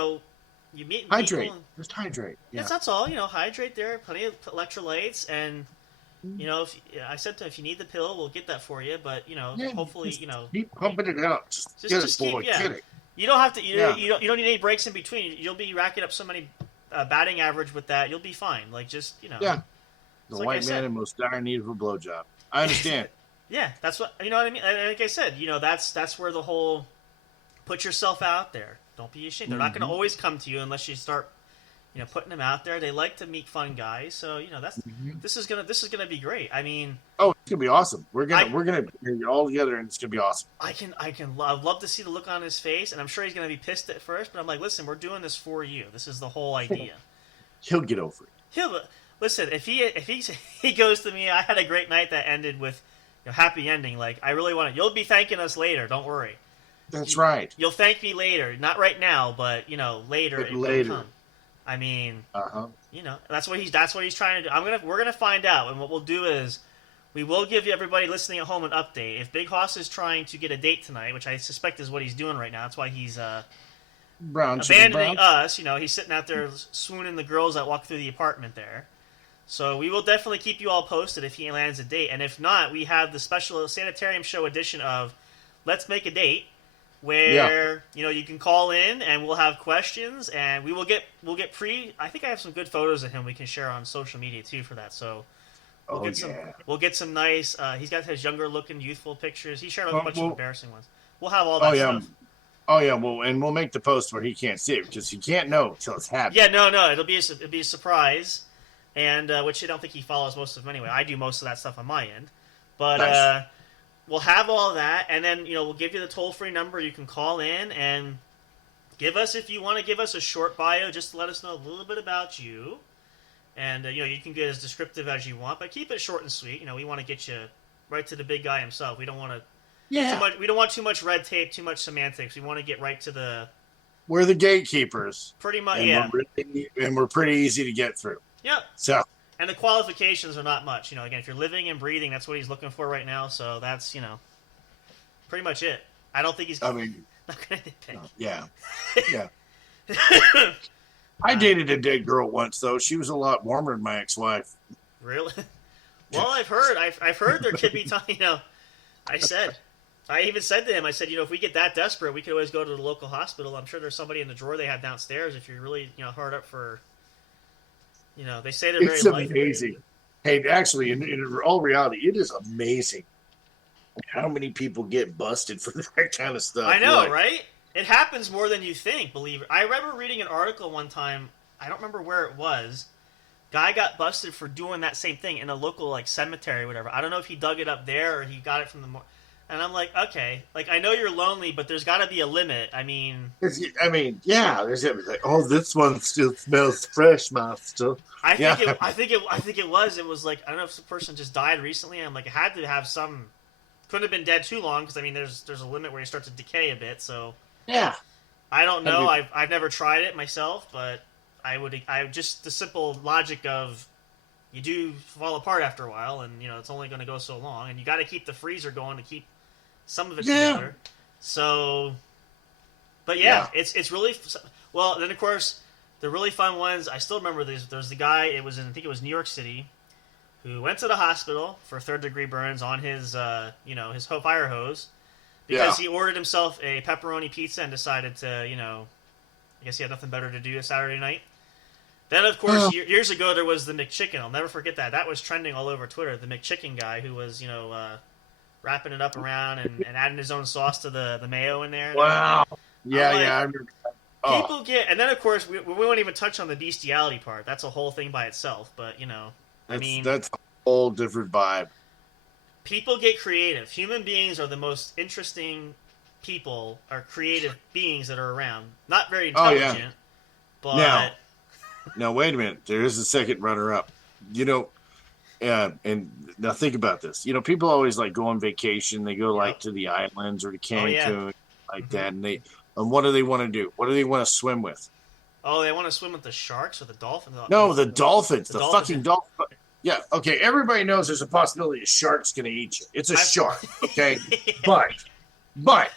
meet hydrate. People. Just hydrate. Yeah. Yes, that's all. Hydrate there, plenty of electrolytes, and. If I said to him, if you need the pill, we'll get that for you. But hopefully, keep pumping it out. Just get it, boy. Get it. You don't have to. You don't need any breaks in between. You'll be racking up so many batting average with that. You'll be fine. Yeah. The white man in most dire need of a blowjob. I understand. Yeah, that's what what I mean. And like I said, that's where the whole put yourself out there. Don't be ashamed. They're not going to always come to you unless you start. Putting them out there. They like to meet fun guys, so that's this is gonna be great. I mean, it's gonna be awesome. We're gonna get all together, and it's gonna be awesome. I'd love to see the look on his face, and I'm sure he's gonna be pissed at first. But I'm like, listen, we're doing this for you. This is the whole idea. He'll get over it. Listen. If he goes to me, I had a great night that ended with happy ending. I really want it. You'll be thanking us later. Don't worry. That's right. You'll thank me later. Not right now, but later. It will come. I mean, that's what he's trying to do. We're gonna find out, and what we'll do is we will give everybody listening at home an update. If Bighoss is trying to get a date tonight, which I suspect is what he's doing right now, that's why he's abandoning us. He's sitting out there swooning the girls that walk through the apartment there. So we will definitely keep you all posted if he lands a date, and if not, we have the special Sanitarium show edition of Let's Make a Date. Where you can call in and we'll have questions, and we'll get I think I have some good photos of him we can share on social media too for that. So we'll get some nice. He's got his younger looking youthful pictures. He shared a bunch of embarrassing ones. We'll have all that stuff. Oh yeah, and we'll make the post where he can't see it because he can't know until it's happened. Yeah, no, it'll be a surprise, and which I don't think he follows most of them anyway. I do most of that stuff on my end, but. Nice. We'll have all that, and then we'll give you the toll-free number. You can call in, and if you want to give us a short bio, just to let us know a little bit about you. And, you can get as descriptive as you want, but keep it short and sweet. We want to get you right to the big guy himself. We don't want we don't want too much red tape, too much semantics. We want to get right to the... We're the gatekeepers. Pretty much, and yeah. We're pretty easy to get through. Yep. So... And the qualifications are not much. Again, if you're living and breathing, that's what he's looking for right now. So that's, pretty much it. I don't think he's not going to nitpick. Yeah. Yeah. I dated a dead girl once, though. She was a lot warmer than my ex-wife. Really? Well, I've heard there could be time, I even said to him, I said, if we get that desperate, we could always go to the local hospital. I'm sure there's somebody in the drawer they have downstairs if you're really, hard up for... they say they're very light. It's amazing. Hey, actually, in all reality, it is amazing how many people get busted for that kind of stuff. I know, right? It happens more than you think, believe it. I remember reading an article one time, I don't remember where it was. Guy got busted for doing that same thing in a local, cemetery or whatever. I don't know if he dug it up there or he got it from the... And I'm like, okay, I know you're lonely, but there's got to be a limit. I mean, yeah, there's everything. Oh, this one still smells fresh, master. I think it was. It was I don't know if the person just died recently. I'm like, it had to have some. Couldn't have been dead too long because there's a limit where you start to decay a bit. So yeah, I don't know. I've never tried it myself, but I just the simple logic of. You do fall apart after a while, and it's only going to go so long, and you got to keep the freezer going to keep some of it together. So, but it's really well. Then of course the really fun ones. I still remember there's the guy. I think it was New York City, who went to the hospital for 3rd-degree burns on his his fire hose because he ordered himself a pepperoni pizza and decided to I guess he had nothing better to do a Saturday night. Then, of course, years ago, there was the McChicken. I'll never forget that. That was trending all over Twitter. The McChicken guy who was, wrapping it up around and adding his own sauce to the mayo in there. Wow. Yeah, I remember that. People get... And then, of course, we won't even touch on the bestiality part. That's a whole thing by itself. But, that's a whole different vibe. People get creative. Human beings are the most interesting people, or creative beings that are around. Not very intelligent, but... Now, wait a minute. There is a second runner-up. And now think about this. People always go on vacation. They go to the islands or to Cancun, that. And what do they want to do? What do they want to swim with? Oh, they want to swim with the sharks or the dolphins? No, the dolphins. The fucking dolphin. Yeah, okay. Everybody knows there's a possibility a shark's going to eat you. It's a shark, okay? But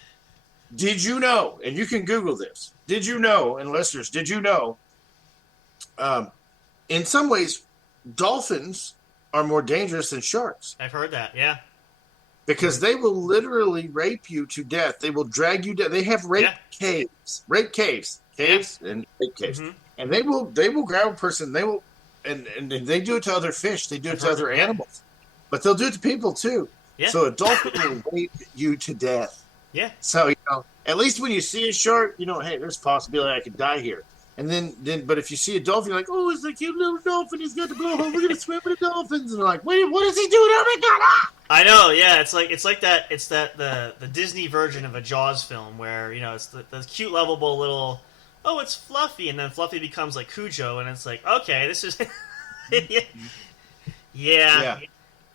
did you know, and you can Google this, did you know, and listeners, did you know, in some ways, dolphins are more dangerous than sharks. I've heard that, yeah. Because they will literally rape you to death. They will drag you down. They have rape caves, and rape caves, mm-hmm. And they will grab a person. They will, and they do it to other fish. They do it to other animals, but they'll do it to people too. Yeah. So a dolphin will rape you to death. Yeah. So at least when you see a shark, hey, there's a possibility I could die here. And then, but if you see a dolphin, you're like, oh, it's a cute little dolphin. He's got the blowhole. We're gonna swim with the dolphins. And they're like, wait, what is he doing? Oh my god! Ah! I know, yeah. It's like that. It's the Disney version of a Jaws film where it's the cute, lovable little. Oh, it's Fluffy, and then Fluffy becomes like Cujo, and it's like, okay, this is. Yeah.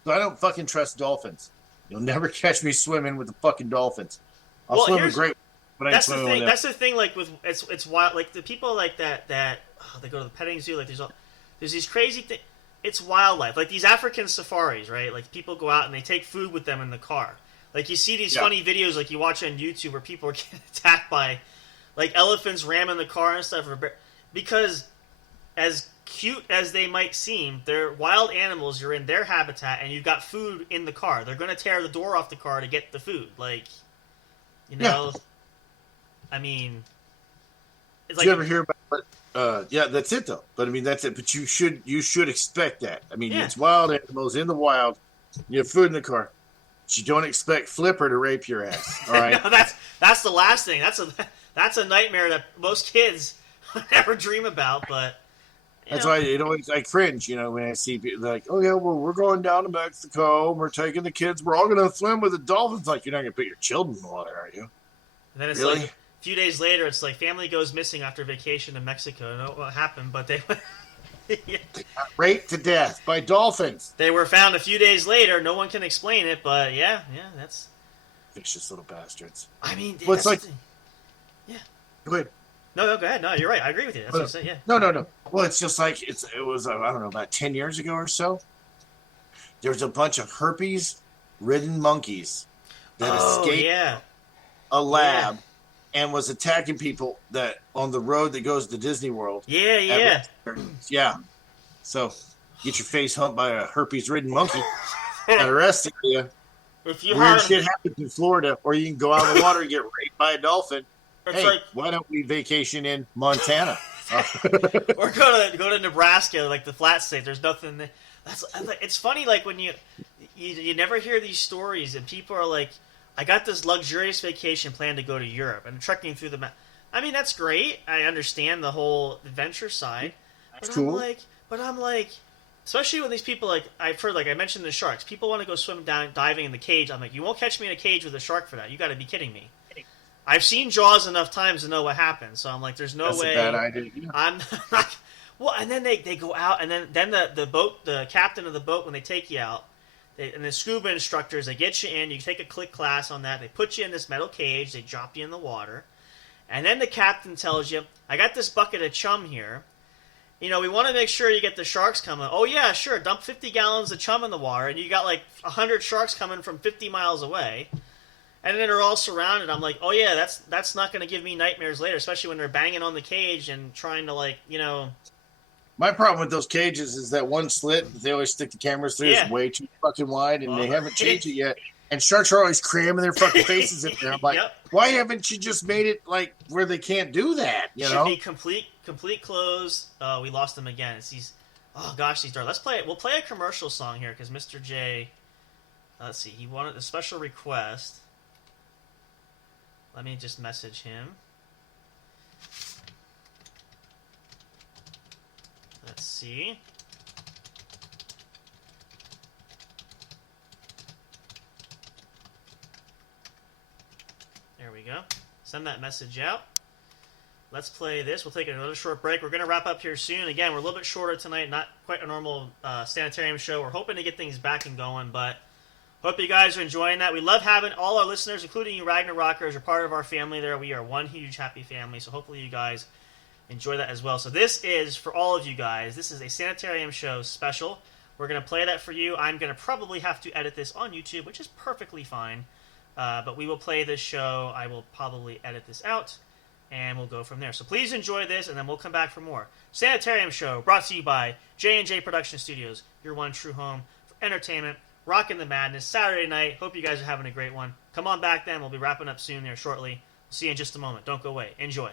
So I don't fucking trust dolphins. You'll never catch me swimming with the fucking dolphins. I'll swim with great. But that's the thing. That's the thing. With it's wild. The people that they go to the petting zoo. There's these crazy things. It's wildlife. These African safaris, right? People go out and they take food with them in the car. You see these funny videos you watch on YouTube where people are getting attacked by elephants ramming the car and stuff. Because as cute as they might seem, they're wild animals. You're in their habitat and you've got food in the car. They're going to tear the door off the car to get the food. I mean, it's did you ever hear about? That's it though. But I mean, that's it. But you should expect that. I mean, it's wild animals in the wild. You have food in the car. But you don't expect Flipper to rape your ass. All right. No, that's the last thing. That's a nightmare that most kids never dream about. But that's why it always cringe. When I see people like, oh yeah, well we're going down to Mexico. And we're taking the kids. We're all going to swim with the dolphins. You're not going to put your children in the water, are you? And then it's really? few days later, it's like family goes missing after vacation in Mexico. I don't know what happened, but they yeah. Raped to death by dolphins. They were found a few days later. No one can explain it, but yeah, that's Vicious little bastards. I mean, Well, it's like, yeah. Go ahead. No, go ahead. No, you're right. I agree with you. That's what I said. Yeah. No. Well, it's just like it was. I don't know, about 10 years ago or so. There was a bunch of herpes-ridden monkeys that escaped a lab and was attacking people that on the road that goes to Disney World. Yeah. Yeah. So get your face humped by a herpes-ridden monkey and arrested you. If you Weird shit happens in Florida, or you can go out in the water and get raped by a dolphin. It's hey, like, why don't we vacation in Montana? or go to Nebraska, like the flat state. There's nothing. It's funny, like when you never hear these stories, and people are like, "I got this luxurious vacation plan to go to Europe and trekking through the." I mean, that's great. I understand the whole adventure side. That's cool. I'm like, especially when these people, like I've heard, like I mentioned the sharks. People want to go diving in the cage. I'm like, you won't catch me in a cage with a shark for that. You got to be kidding me. I've seen Jaws enough times to know what happens, so I'm like, there's no way. That's a bad idea. I'm not. Well, and then they go out, and then the captain of the boat, when they take you out, and the scuba instructors, they get you in. You take a click class on that. They put you in this metal cage. They drop you in the water, and then the captain tells you, "I got this bucket of chum here. We want to make sure you get the sharks coming. Oh yeah, sure. Dump 50 gallons of chum in the water, and you got like 100 sharks coming from 50 miles away." And then they're all surrounded. I'm like, oh yeah, that's not going to give me nightmares later, especially when they're banging on the cage and trying to My problem with those cages is that one slit that they always stick the cameras through is way too fucking wide, and they haven't changed it yet. And sharks are always cramming their fucking faces in there. I'm like, why haven't you just made it like where they can't do that? Should be complete closed. We lost them again. It's these. Oh gosh, these dark. Let's play it. We'll play a commercial song here because Mr. J. Let's see. He wanted a special request. Let me just message him. Let's see. There we go. Send that message out. Let's play this. We'll take another short break. We're going to wrap up here soon. Again, we're a little bit shorter tonight. Not quite a normal Sanitarium show. We're hoping to get things back and going, but hope you guys are enjoying that. We love having all our listeners, including you Ragnarockers, are part of our family there. We are one huge happy family, so hopefully you guys enjoy that as well. So this is, for all of you guys, this is a Sanitarium show special. We're going to play that for you. I'm going to probably have to edit this on YouTube, which is perfectly fine. But we will play this show. I will probably edit this out, and we'll go from there. So please enjoy this, and then we'll come back for more. Sanitarium show, brought to you by J&J Production Studios, your one true home for entertainment. Rockin' the Madness, Saturday night. Hope you guys are having a great one. Come on back then. We'll be wrapping up soon there shortly. We'll see you in just a moment. Don't go away. Enjoy.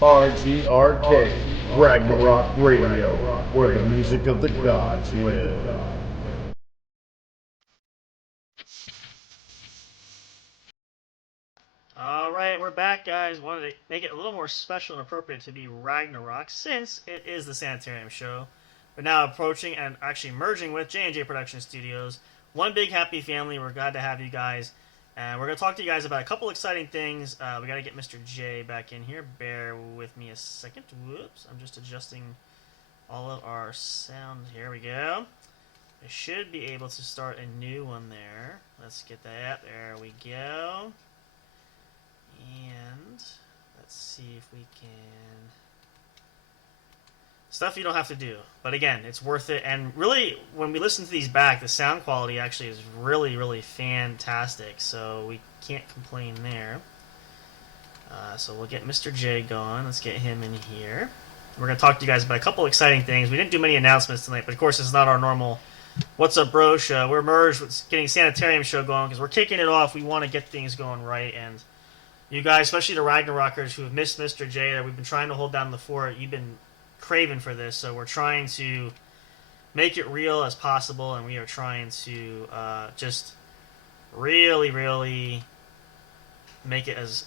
RGRK, Ragnarok Radio, where the music of the gods live. Alright, we're back, guys. Wanted to make it a little more special and appropriate to be Ragnarok, since it is the Sanitarium show. We're now approaching and actually merging with J&J Production Studios. One big happy family. We're glad to have you guys. And we're going to talk to you guys about a couple exciting things. We got to get Mr. J back in here. Bear with me a second. Whoops. I'm just adjusting all of our sound. Here we go. I should be able to start a new one there. Let's get that. There we go. And let's see if we can... Stuff you don't have to do. But again, it's worth it. And really, when we listen to these back, the sound quality actually is really, really fantastic. So we can't complain there. So we'll get Mr. J going. Let's get him in here. We're going to talk to you guys about a couple exciting things. We didn't do many announcements tonight, but of course it's not our normal What's Up Bro show. We're merged with getting Sanitarium show going because we're kicking it off. We want to get things going right. And you guys, especially the Ragnarockers who have missed Mr. J, that we've been trying to hold down the fort, you've been craving for this, so we're trying to make it real as possible, and we are trying to just really, really make it as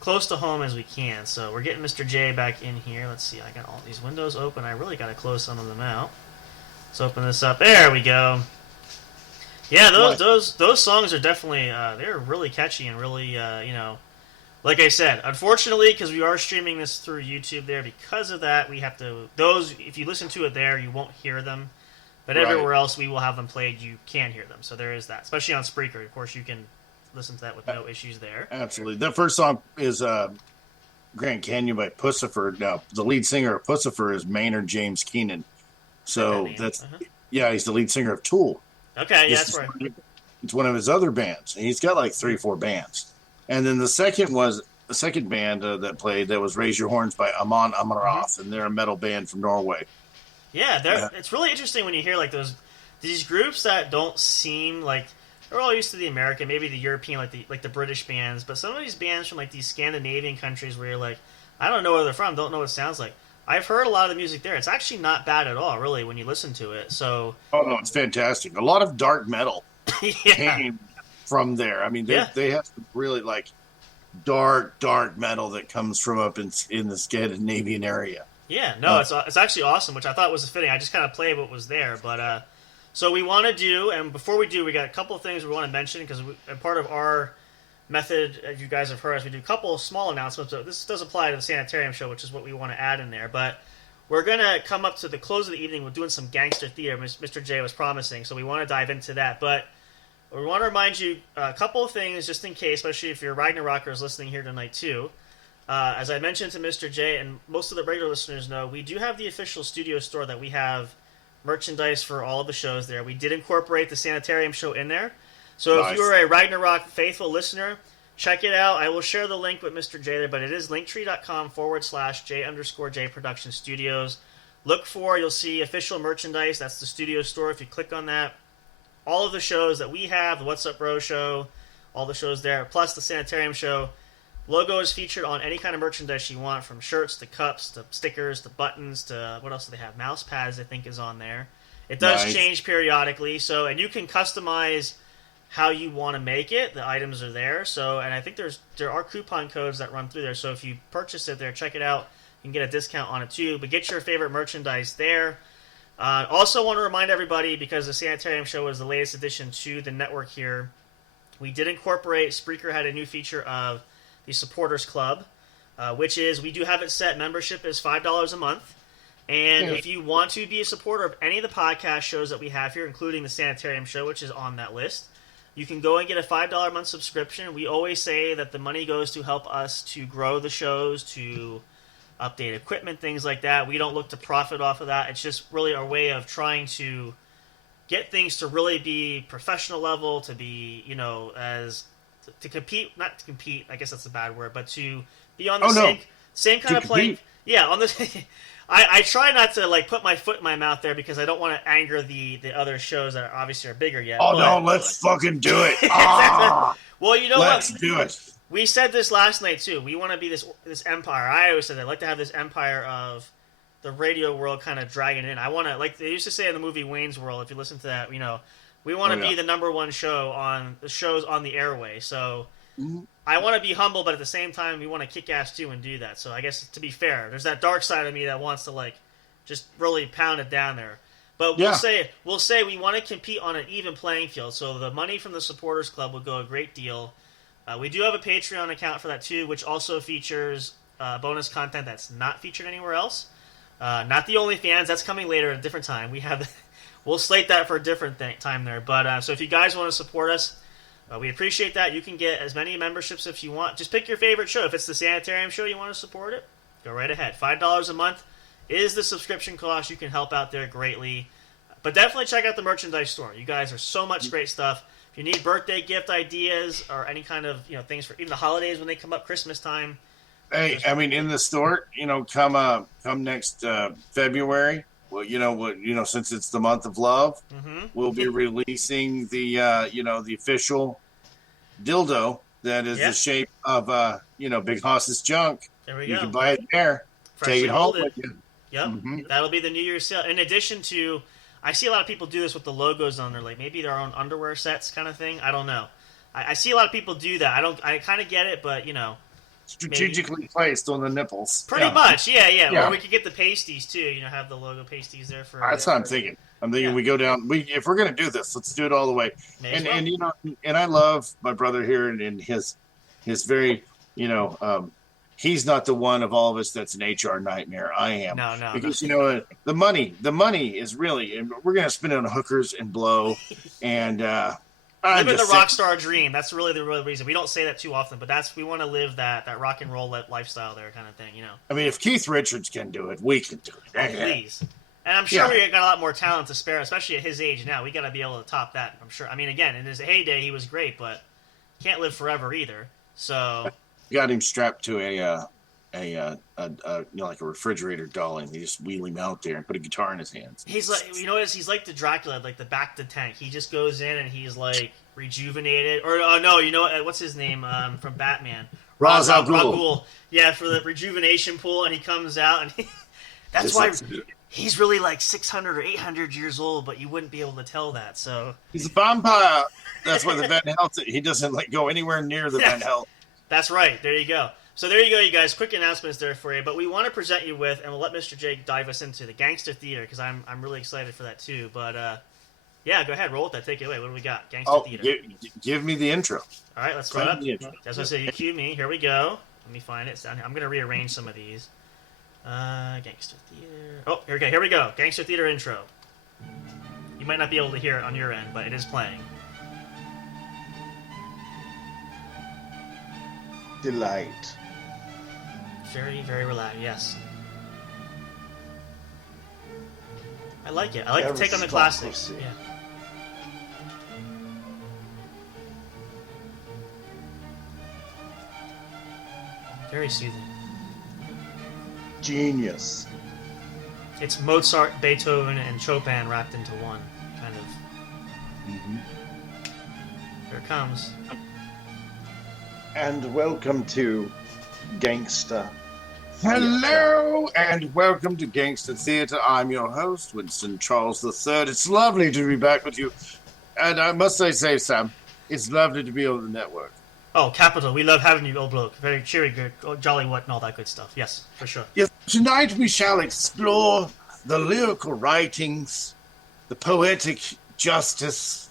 close to home as we can. So we're getting Mr. J back in here. Let's see, I got all these windows open. I really got to close some of them out. Let's open this up. There we go. Yeah, those songs are definitely they're really catchy and really you know, like I said, unfortunately, because we are streaming this through YouTube there, because of that, we have to... Those, if you listen to it there, you won't hear them. But everywhere else, we will have them played. You can hear them. So there is that. Especially on Spreaker. Of course, you can listen to that with no issues there. Absolutely. The first song is Grand Canyon by Pussifer. Now, the lead singer of Pussifer is Maynard James Keenan. So that's... Yeah, he's the lead singer of Tool. Okay, yeah, that's right. It's one of his other bands. He's got like 3 or 4 bands. And then the second band that played that was Raise Your Horns by Amon Amarth, and they're a metal band from Norway. Yeah, it's really interesting when you hear like these groups that don't seem like they're all used to the American, maybe the European, like the British bands, but some of these bands from like these Scandinavian countries where you're like, I don't know where they're from, don't know what it sounds like. I've heard a lot of the music there. It's actually not bad at all, really, when you listen to it. So, oh no, it's fantastic. A lot of dark metal came from there. I mean, they have some really like dark metal that comes from up in the Scandinavian area. Yeah, no, it's actually awesome, which I thought was fitting. I just kind of played what was there, but so we want to do, and before we do, we got a couple of things we want to mention because part of our method, as you guys have heard us, we do a couple of small announcements. So this does apply to the Sanitarium show, which is what we want to add in there. But we're gonna come up to the close of the evening. We're doing some gangster theater, Mr. J was promising, so we want to dive into that, but. We want to remind you a couple of things just in case, especially if you're Ragnarockers listening here tonight too. As I mentioned to Mr. J, and most of the regular listeners know, we do have the official studio store that we have merchandise for all of the shows there. We did incorporate the Sanitarium show in there. So if you are a Ragnarok faithful listener, check it out. I will share the link with Mr. J there, but it is linktree.com/J_J Production Studios. You'll see official merchandise. That's the studio store. If you click on that, all of the shows that we have, the What's Up Bro show, all the shows there, plus the Sanitarium show. Logo is featured on any kind of merchandise you want, from shirts to cups to stickers to buttons to what else do they have? Mouse pads, I think, is on there. It does change periodically, and you can customize how you want to make it. The items are there, and I think there are coupon codes that run through there. So if you purchase it there, check it out. You can get a discount on it too. But get your favorite merchandise there. Also want to remind everybody, because the Sanitarium show is the latest addition to the network here, we did incorporate, Spreaker had a new feature of the Supporters Club, which is, we do have it set, membership is $5 a month, and if you want to be a supporter of any of the podcast shows that we have here, including the Sanitarium show, which is on that list, you can go and get a $5 a month subscription. We always say that the money goes to help us to grow the shows, to update equipment, things like that. We don't look to profit off of that. It's just really our way of trying to get things to really be professional level, to be, to compete, not to compete, I guess that's a bad word, but to be on the same kind of plane. Yeah, on the I try not to like put my foot in my mouth there because I don't want to anger the other shows that obviously are bigger yet. Oh no, let's fucking do it. Well, you know let's do it. We said this last night too. We want to be this empire. I always said that. I'd like to have this empire of the radio world kind of dragging in. I want to, like they used to say in the movie Wayne's World. If you listen to that, we want to be the number one show on the shows on the airway. So I want to be humble, but at the same time, we want to kick ass too and do that. So I guess to be fair, there's that dark side of me that wants to like just really pound it down there. But we'll say we want to compete on an even playing field. So the money from the supporters club will go a great deal. We do have a Patreon account for that too, which also features bonus content that's not featured anywhere else. Not the OnlyFans, that's coming later at a different time. We'll slate that for a different time there. But so if you guys want to support us, we appreciate that. You can get as many memberships if you want. Just pick your favorite show. If it's the Sanitarium show you want to support it, go right ahead. $5 a month is the subscription cost. You can help out there greatly. But definitely check out the merchandise store. You guys are so much great stuff. If you need birthday gift ideas or any kind of things for even the holidays when they come up, Christmas time. Hey, I mean, in the store, come next February. Well, since it's the month of love, we'll be releasing the the official dildo that is the shape of Bighoss's junk. There we You go. can buy it there. Freshly Take it home molded. with you. Yep, that'll be the New Year's sale. In addition to, I see a lot of people do this with the logos on there, like maybe their own underwear sets kind of thing. I don't know. I see a lot of people do that. I kind of get it, but Strategically placed on the nipples. Pretty much, yeah. Or we could get the pasties too. Have the logo pasties there for. That's what I'm thinking. We go down. If we're gonna do this, let's do it all the way. And I love my brother here and his very he's not the one of all of us that's an HR nightmare. I am. No. Because the money is really, and we're gonna spend it on hookers and blow, and living the rock star dream. That's really the real reason. We don't say that too often, but we want to live that rock and roll lifestyle there kind of thing. I mean, if Keith Richards can do it, we can do it. Oh, please. And I'm sure we got a lot more talent to spare, especially at his age now. We got to be able to top that. I'm sure. I mean, again, in his heyday, he was great, but can't live forever either. So got him strapped to like a refrigerator dolly, and they just wheel him out there and put a guitar in his hands. He's like, he's like the Dracula, like the back to tank. He just goes in and he's like rejuvenated. Or what's his name from Batman? Ra's al Ghul. Yeah, for the rejuvenation pool, and he comes out, and that's why he's really like 600 or 800 years old, but you wouldn't be able to tell that. So he's a vampire. That's why the Van Helsing. He doesn't go anywhere near the Van Helsing. That's right. There you go. So there you go, you guys. Quick announcements there for you. But we want to present you with, and we'll let Mr. J dive us into the Gangster Theater, because I'm really excited for that too. But go ahead, roll with that. Take it away. What do we got? Gangster Theater. Give me the intro. All right, let's start up. That's what I said. You cue me. Here we go. Let me find it. I'm going to rearrange some of these. Gangster Theater. Oh, here we go. Gangster Theater intro. You might not be able to hear it on your end, but it is playing. Delight. Very, very relaxed, yes. I like it. I like to take on the classics. Yeah. Very soothing. Genius. It's Mozart, Beethoven, and Chopin wrapped into one, kind of. Here it comes. And welcome to Gangster Hello, and welcome to Gangster Theater. I'm your host, Winston Charles III. It's lovely to be back with you. And I must say, Sam, it's lovely to be on the network. Oh, capital. We love having you, old bloke. Very cheery, good, jolly what, and all that good stuff. Yes, for sure. Yes, tonight we shall explore the lyrical writings, the poetic justice,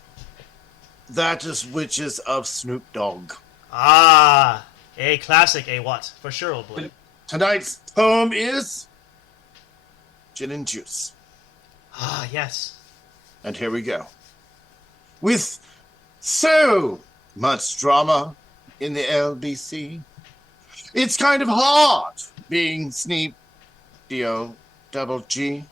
which is of Snoop Dogg. Ah, a classic, a what? For sure, old boy. Tonight's poem is Gin and Juice. Ah, yes. And here we go. With so much drama in the LBC, it's kind of hard being Sneep D-O-double-G.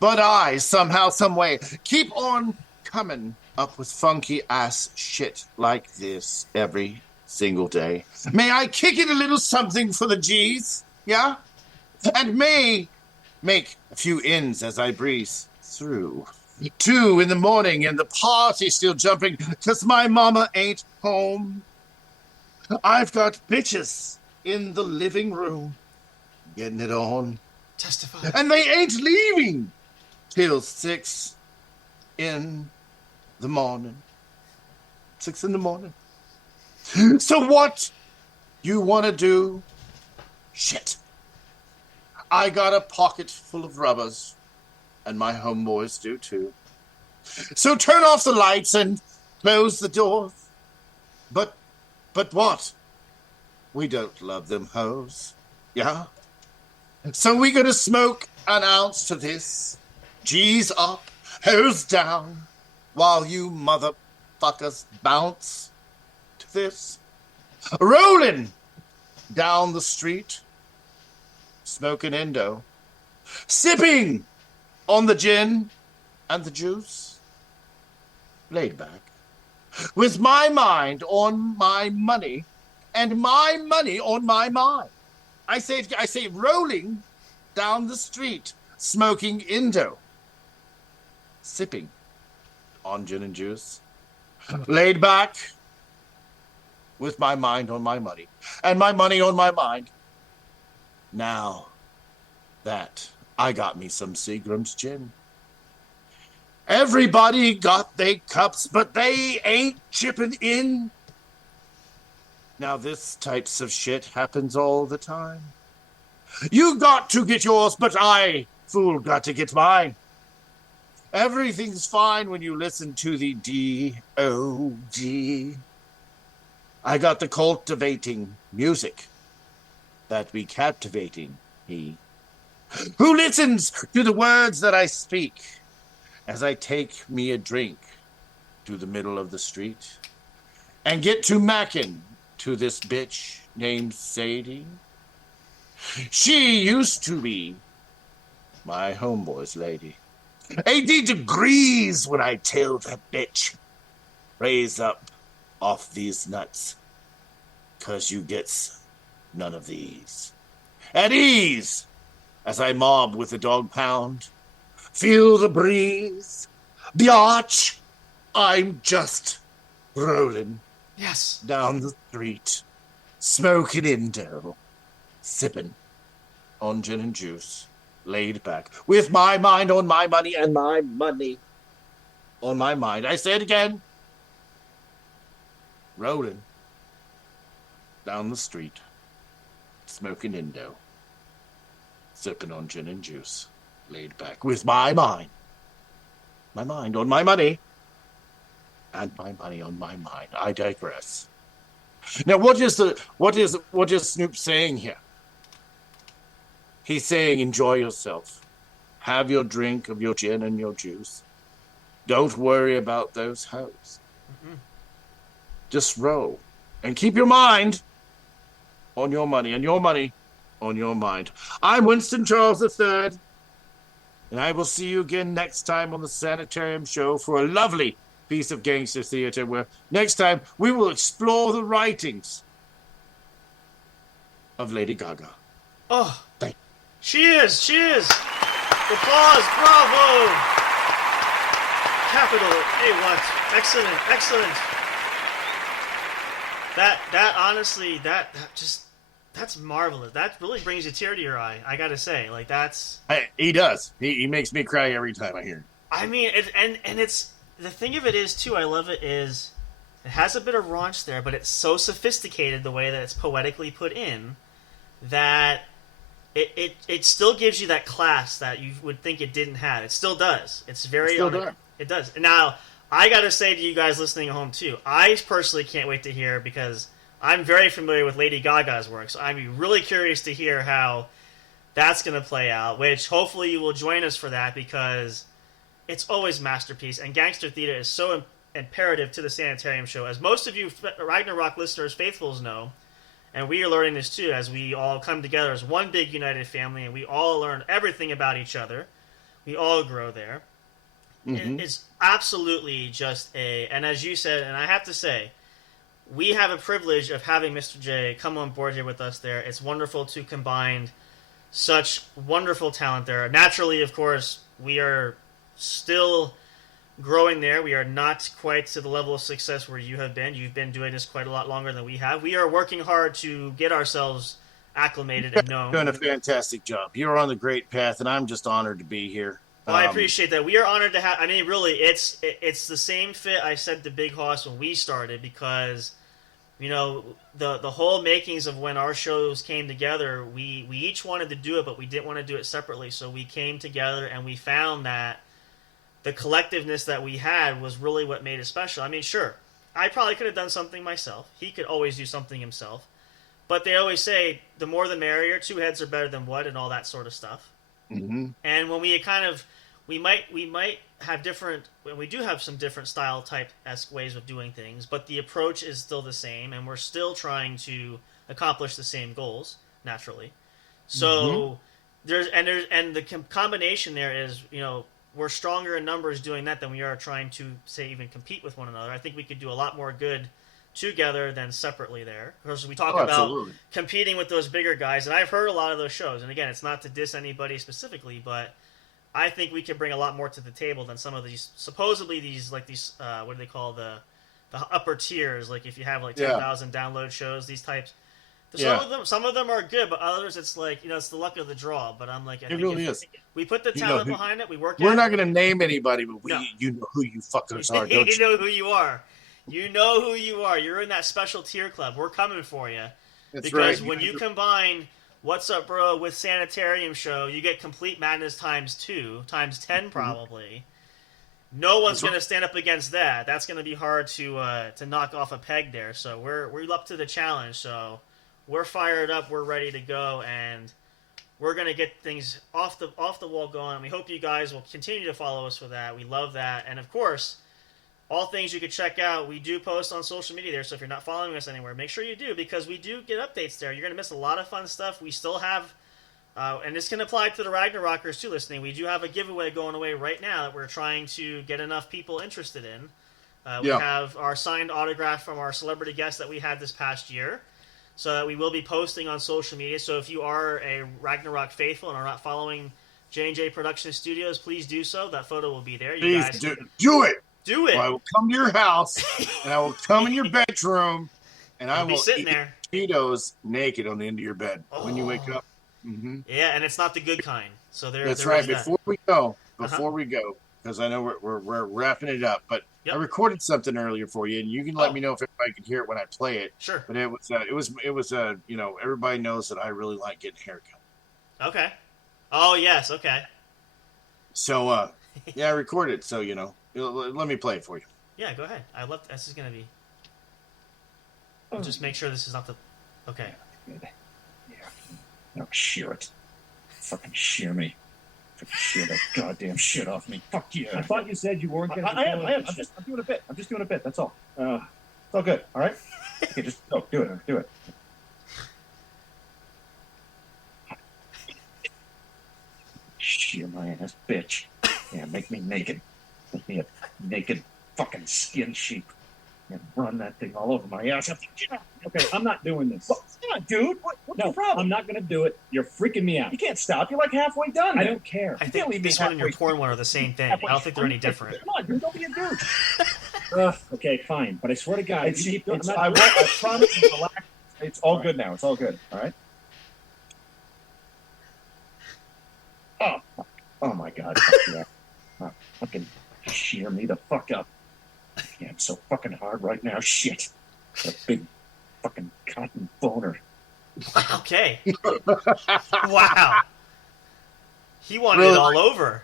But I, somehow, someway, keep on coming up with funky-ass shit like this every single day. May I kick it a little something for the G's? Yeah? And may make a few ends as I breeze through. 2 a.m. and the party's still jumping 'cause my mama ain't home. I've got bitches in the living room getting it on. Testify. And they ain't leaving till 6 in the morning. 6 in the morning. So what you want to do? Shit. I got a pocket full of rubbers, and my homeboys do too. So turn off the lights and close the doors. But what? We don't love them hoes. Yeah? So we gonna smoke an ounce to this. G's up, hoes down, while you motherfuckers bounce to this. Rolling down the street, smoking Indo, sipping on the gin and the juice, laid back, with my mind on my money and my money on my mind. I say rolling down the street, smoking Indo, sipping on gin and juice, laid back, with my mind on my money and my money on my mind. Now that I got me some Seagram's gin. Everybody got they cups, but they ain't chipping in. Now this types of shit happens all the time. You got to get yours, but I, fool, got to get mine. Everything's fine when you listen to the D-O-G. I got the cultivating music that be captivating he. Who listens to the words that I speak as I take me a drink to the middle of the street and get to mackin' to this bitch named Sadie? She used to be my homeboy's lady. 80 degrees when I tell that bitch, raise up off these nuts, 'cause you gets none of these. At ease, as I mob with the dog pound, feel the breeze, the arch, I'm just rolling Yes. down the street, smoking Indo, sipping on gin and juice, laid back, with my mind on my money and my money on my mind. I say it again. Rolling down the street, smoking Indo, sipping on gin and juice, laid back, with my mind on my money, and my money on my mind. I digress. Now, what is Snoop saying here? He's saying, enjoy yourself. Have your drink of your gin and your juice. Don't worry about those hoes. Just roll. And keep your mind on your money and your money on your mind. I'm Winston Charles III, and I will see you again next time on the Sanitarium Show for a lovely piece of gangster theater where next time we will explore the writings of Lady Gaga. Oh, Thank you. she is. Applause, bravo. Capital A1. Excellent. That honestly, that's marvelous. That really brings a tear to your eye. I gotta say, like that's. He does. He makes me cry every time I hear him. I mean, it's the thing of it is too. I love it is, it has a bit of raunch there, but it's so sophisticated the way that it's poetically put in, that it still gives you that class that you would think it didn't have. It still does. It's very. It does. Now, I gotta say to you guys listening at home too, I personally can't wait to hear, because I'm very familiar with Lady Gaga's work, so I'm really curious to hear how that's going to play out, which hopefully you will join us for that, because it's always masterpiece, and gangster theater is so imperative to the Sanitarium Show. As most of you Ragnarok listeners, faithfuls know, and we are learning this too, as we all come together as one big united family, and we all learn everything about each other. We all grow there. Mm-hmm. It's absolutely just and as you said, and I have to say, we have a privilege of having Mr. J come on board here with us there. It's wonderful to combine such wonderful talent there. Naturally, of course, we are still growing there. We are not quite to the level of success where you have been. You've been doing this quite a lot longer than we have. We are working hard to get ourselves acclimated and known. Doing a fantastic job. You're on the great path, and I'm just honored to be here. Well, I appreciate that. We are honored to have. I mean, really, it's the same fit I said to Bighoss when we started, because the whole makings of when our shows came together, we each wanted to do it, but we didn't want to do it separately. So we came together and we found that the collectiveness that we had was really what made it special. I mean, sure, I probably could have done something myself. He could always do something himself. But they always say, the more the merrier, two heads are better than one, and all that sort of stuff. Mm-hmm. And when we might have different, we do have some different style type-esque ways of doing things, but the approach is still the same, and we're still trying to accomplish the same goals, naturally. So the combination there is, we're stronger in numbers doing that than we are trying to, say, even compete with one another. I think we could do a lot more good together than separately there, because we talk about competing with those bigger guys, and I've heard a lot of those shows, and again, it's not to diss anybody specifically, but I think we can bring a lot more to the table than some of these supposedly what do they call the upper tiers, like if you have like 10,000 download shows, these types. Some of them are good, but others it's like, it's the luck of the draw. But I'm like, it really is. We put the talent behind it. We work. We're not going to name anybody, but you know who you fuckers are. Don't you know who you are. You know who you are. You're in that special tier club. We're coming for you. That's because right. when you combine What's Up Bro with Sanitarium show, you get Complete Madness times 2, times 10 probably. No one's going to stand up against that. That's going to be hard to knock off a peg there. So we're up to the challenge. So we're fired up. We're ready to go, and we're going to get things off the wall going. We hope you guys will continue to follow us for that. We love that, and of course, all things you can check out, we do post on social media there, so if you're not following us anywhere, make sure you do, because we do get updates there. You're going to miss a lot of fun stuff. We still have, and this can apply to the Ragnarockers too listening, we do have a giveaway going away right now that we're trying to get enough people interested in. We have our signed autograph from our celebrity guest that we had this past year, so that we will be posting on social media. So if you are a Ragnarok faithful and are not following J&J Production Studios, please do so. That photo will be there. You please guys do it. Do it. Well, I will come to your house, and I will come in your bedroom, and I will sitting eat there Cheetos naked on the end of your bed when you wake up. Mm-hmm. Yeah, and it's not the good kind. So that's right. Before we go, because I know we're wrapping it up, but I recorded something earlier for you, and you can let me know if everybody can hear it when I play it. Sure. But it was everybody knows that I really like getting a haircut. Okay. Oh yes. Okay. So I recorded. So let me play it for you. Yeah, go ahead. I love this. Is gonna be. Just make sure this is not the. Okay. Good. Yeah. No, shear it. Fucking shear me. Fucking shear that goddamn shit off me. Fuck you. I thought you said you weren't going to. I am. I'm doing a bit. I'm just doing a bit. That's all. It's all good. All right. Okay, just do it. Do it. Shear my ass, bitch. Yeah, make me naked. Make me a naked fucking skin sheep. And run that thing all over my ass. Okay, I'm not doing this. Well, yeah, dude. What's the problem? I'm not going to do it. You're freaking me out. You can't stop. You're like halfway done. I don't care. I think this one and your porn one are the same thing. I don't think they're any different. Come on, dude. Don't be a douche. Okay, fine. But I swear to God, I promise you, relax. It's all good now. It's all good. All right? Oh my God. Fucking shear me the fuck up. Yeah, I'm so fucking hard right now. Shit. A big fucking cotton boner. Okay. Wow. He wanted it all over.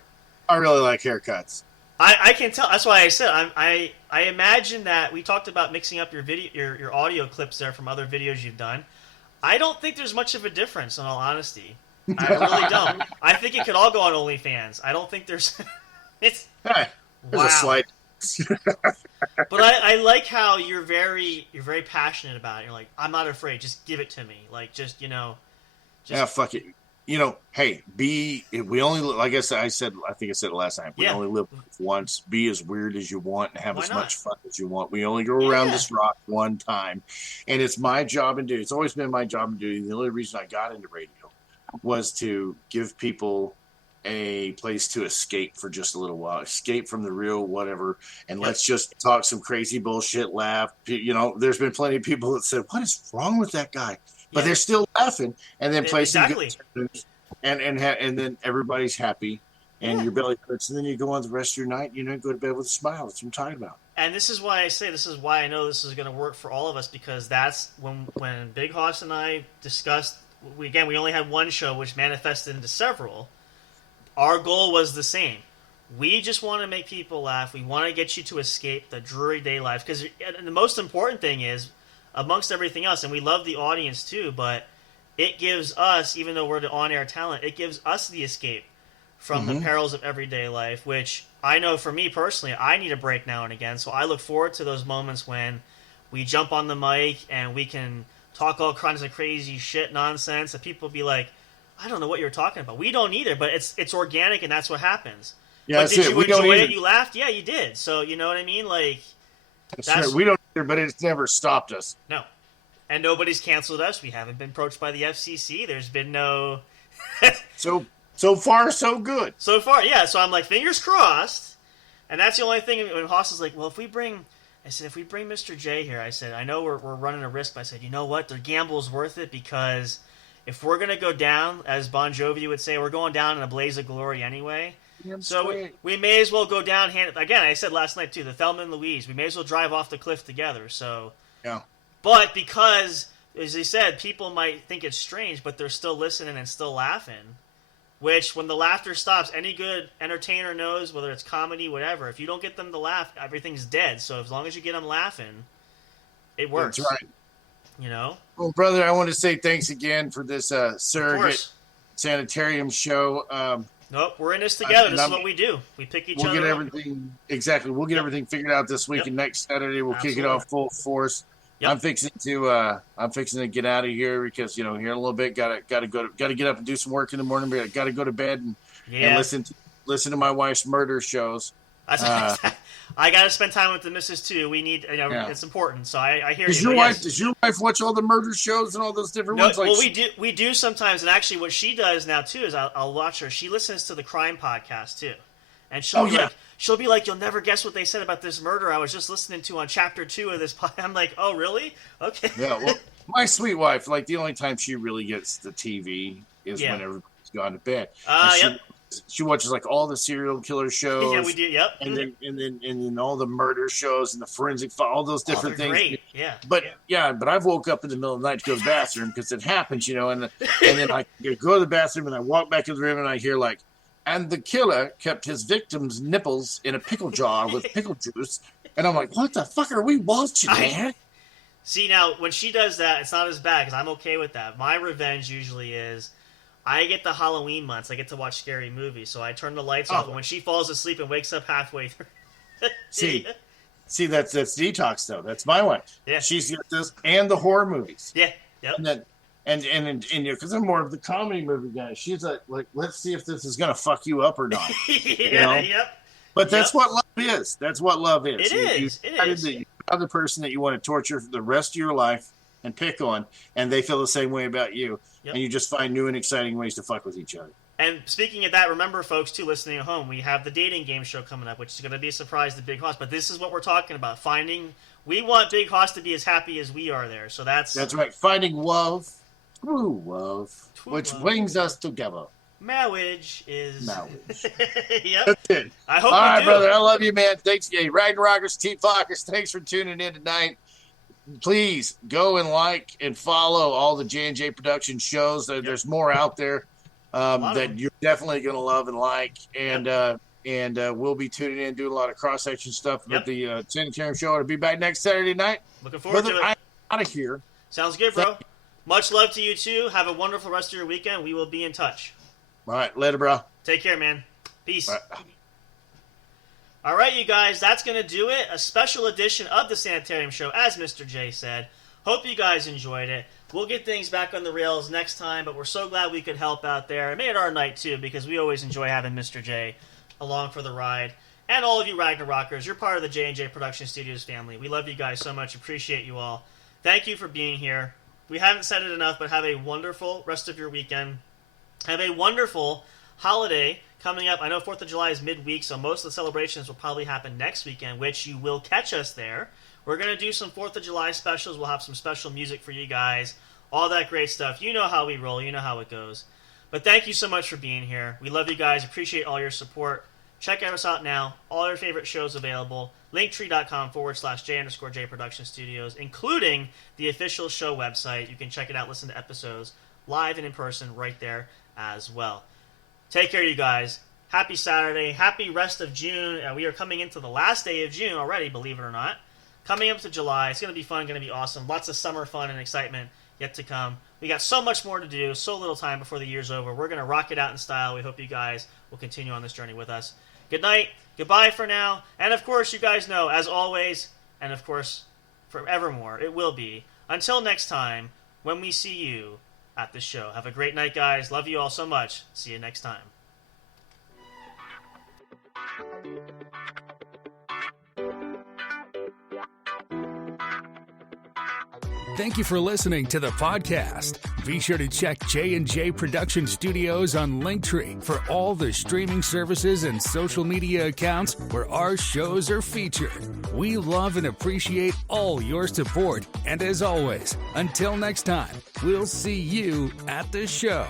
I really like haircuts. I can tell. That's why I said I imagine that we talked about mixing up your video, your audio clips there from other videos you've done. I don't think there's much of a difference, in all honesty. I really don't. I think it could all go on OnlyFans. I don't think there's. There's a slight. But I like how you're very passionate about it. You're like, I'm not afraid. Just give it to me. Like, just. Yeah, fuck it. Hey, we only, like I said, I think I said it last time. We only live once. Be as weird as you want and have as much fun as you want. We only go around this rock one time. And it's my job and duty. It's always been my job and duty. The only reason I got into radio was to give people a place to escape for just a little while, escape from the real whatever, and let's just talk some crazy bullshit, laugh. You know, there's been plenty of people that said, "What is wrong with that guy?" But they're still laughing, and then play some good tunes, and then everybody's happy, and your belly hurts, and then you go on the rest of your night. You know, go to bed with a smile. That's what I'm talking about. And this is why I say this is why I know this is going to work for all of us, because that's when Bighoss and I discussed. We only had one show, which manifested into several. Our goal was the same. We just want to make people laugh. We want to get you to escape the dreary day life. Because the most important thing is, amongst everything else, and we love the audience too, but it gives us, even though we're the on-air talent, it gives us the escape from the perils of everyday life, which I know for me personally, I need a break now and again. So I look forward to those moments when we jump on the mic and we can talk all kinds of crazy shit nonsense, and people be like, I don't know what you're talking about. We don't either, but it's organic, and that's what happens. Yeah, but did you enjoy it? You laughed? Yeah, you did. So, you know what I mean? Like, that's right. We don't either, but it's never stopped us. No. And nobody's canceled us. We haven't been approached by the FCC. There's been no... So far, so good. So far, yeah. So I'm like, fingers crossed. And that's the only thing. When Hoss is like, well, if we bring Mr. J here, I said, I know we're running a risk, but I said, you know what? The gamble's worth it, because if we're going to go down, as Bon Jovi would say, we're going down in a blaze of glory anyway. So we may as well go down again, I said last night too, the Thelma and Louise, we may as well drive off the cliff together. So yeah. But because, as they said, people might think it's strange, but they're still listening and still laughing, which when the laughter stops, any good entertainer knows, whether it's comedy, whatever, if you don't get them to laugh, everything's dead. So as long as you get them laughing, it works. That's right. You know? Well, brother, I want to say thanks again for this surrogate sanitarium show. Nope, we're in this together. This is what we do. We pick each other up. We'll get everything, exactly. We'll get everything figured out this week, and next Saturday we'll kick it off full force. Yep. I'm fixing to get out of here because, you know, here in a little bit, gotta get up and do some work in the morning. But I gotta go to bed and listen to my wife's murder shows. I gotta spend time with the missus too. We need, it's important. So I hear Does you. Does your wife watch all the murder shows and all those different ones? Well, we do sometimes, and actually, what she does now too is I'll watch her. She listens to the crime podcast too, and she'll be like, you'll never guess what they said about this murder I was just listening to on chapter 2 of this podcast. I'm like, oh really? Okay. Yeah. Well, my sweet wife, like the only time she really gets the TV is when everybody's gone to bed. She watches like all the serial killer shows. Yeah, we do. Yep. And then all the murder shows and the forensic all those different things. Great. Yeah. But I've woke up in the middle of the night to go to the bathroom because it happens, you know. And then I go to the bathroom and I walk back to the room and I hear like, and the killer kept his victim's nipples in a pickle jar with pickle juice. And I'm like, what the fuck are we watching, man? See, now when she does that, it's not as bad because I'm okay with that. My revenge usually is, I get the Halloween months. I get to watch scary movies, so I turn the lights off. And when she falls asleep and wakes up halfway through, see, that's detox though. That's my wife. Yeah, she's got this and the horror movies. Yeah, yep. And you know, because I'm more of the comedy movie guy. She's like, let's see if this is gonna fuck you up or not. You know? Yep. But that's what love is. That's what love is. It is. The other person that you want to torture for the rest of your life and pick on, and they feel the same way about you. Yep. And you just find new and exciting ways to fuck with each other. And speaking of that, remember, folks, too, listening at home, we have the dating game show coming up, which is going to be a surprise to Bighoss. But this is what we're talking about. We want Bighoss to be as happy as we are there. So that's right. Finding love, true love, which brings us together. Marriage is... Yep. That's it. I hope all right, do. Brother. I love you, man. Thanks, Ragnarockers, T-fockers. Thanks for tuning in tonight. Please go and like and follow all the J&J Production shows. There's more out there that you're definitely going to love and like. And we'll be tuning in, doing a lot of cross-section stuff with the Sanitarium show. I'll be back next Saturday night. Looking forward to it. I'm out of here. Sounds good, bro. Much love to you, too. Have a wonderful rest of your weekend. We will be in touch. All right. Later, bro. Take care, man. Peace. All right, you guys, that's going to do it. A special edition of the Sanitarium Show, as Mr. J said. Hope you guys enjoyed it. We'll get things back on the rails next time, but we're so glad we could help out there. It made it our night, too, because we always enjoy having Mr. J along for the ride. And all of you Ragnarockers, you're part of the J&J Production Studios family. We love you guys so much. Appreciate you all. Thank you for being here. We haven't said it enough, but have a wonderful rest of your weekend. Have a wonderful holiday coming up. I know 4th of July is midweek, so most of the celebrations will probably happen next weekend, which you will catch us there. We're going to do some 4th of July specials. We'll have some special music for you guys, all that great stuff. You know how we roll. You know how it goes. But thank you so much for being here. We love you guys. Appreciate all your support. Check us out now. All your favorite shows available. Linktree.com/J_J Production Studios, including the official show website. You can check it out, listen to episodes live and in person right there as well. Take care, you guys. Happy Saturday. Happy rest of June. We are coming into the last day of June already, believe it or not. Coming up to July. It's going to be fun, going to be awesome. Lots of summer fun and excitement yet to come. We got so much more to do, so little time before the year's over. We're going to rock it out in style. We hope you guys will continue on this journey with us. Good night. Goodbye for now. And of course, you guys know, as always, and of course, forevermore, it will be. Until next time, when we see you at the show. Have a great night, guys. Love you all so much. See you next time. Thank you for listening to the podcast. Be sure to check J&J Production Studios on Linktree for all the streaming services and social media accounts where our shows are featured. We love and appreciate all your support. And as always, until next time, we'll see you at the show.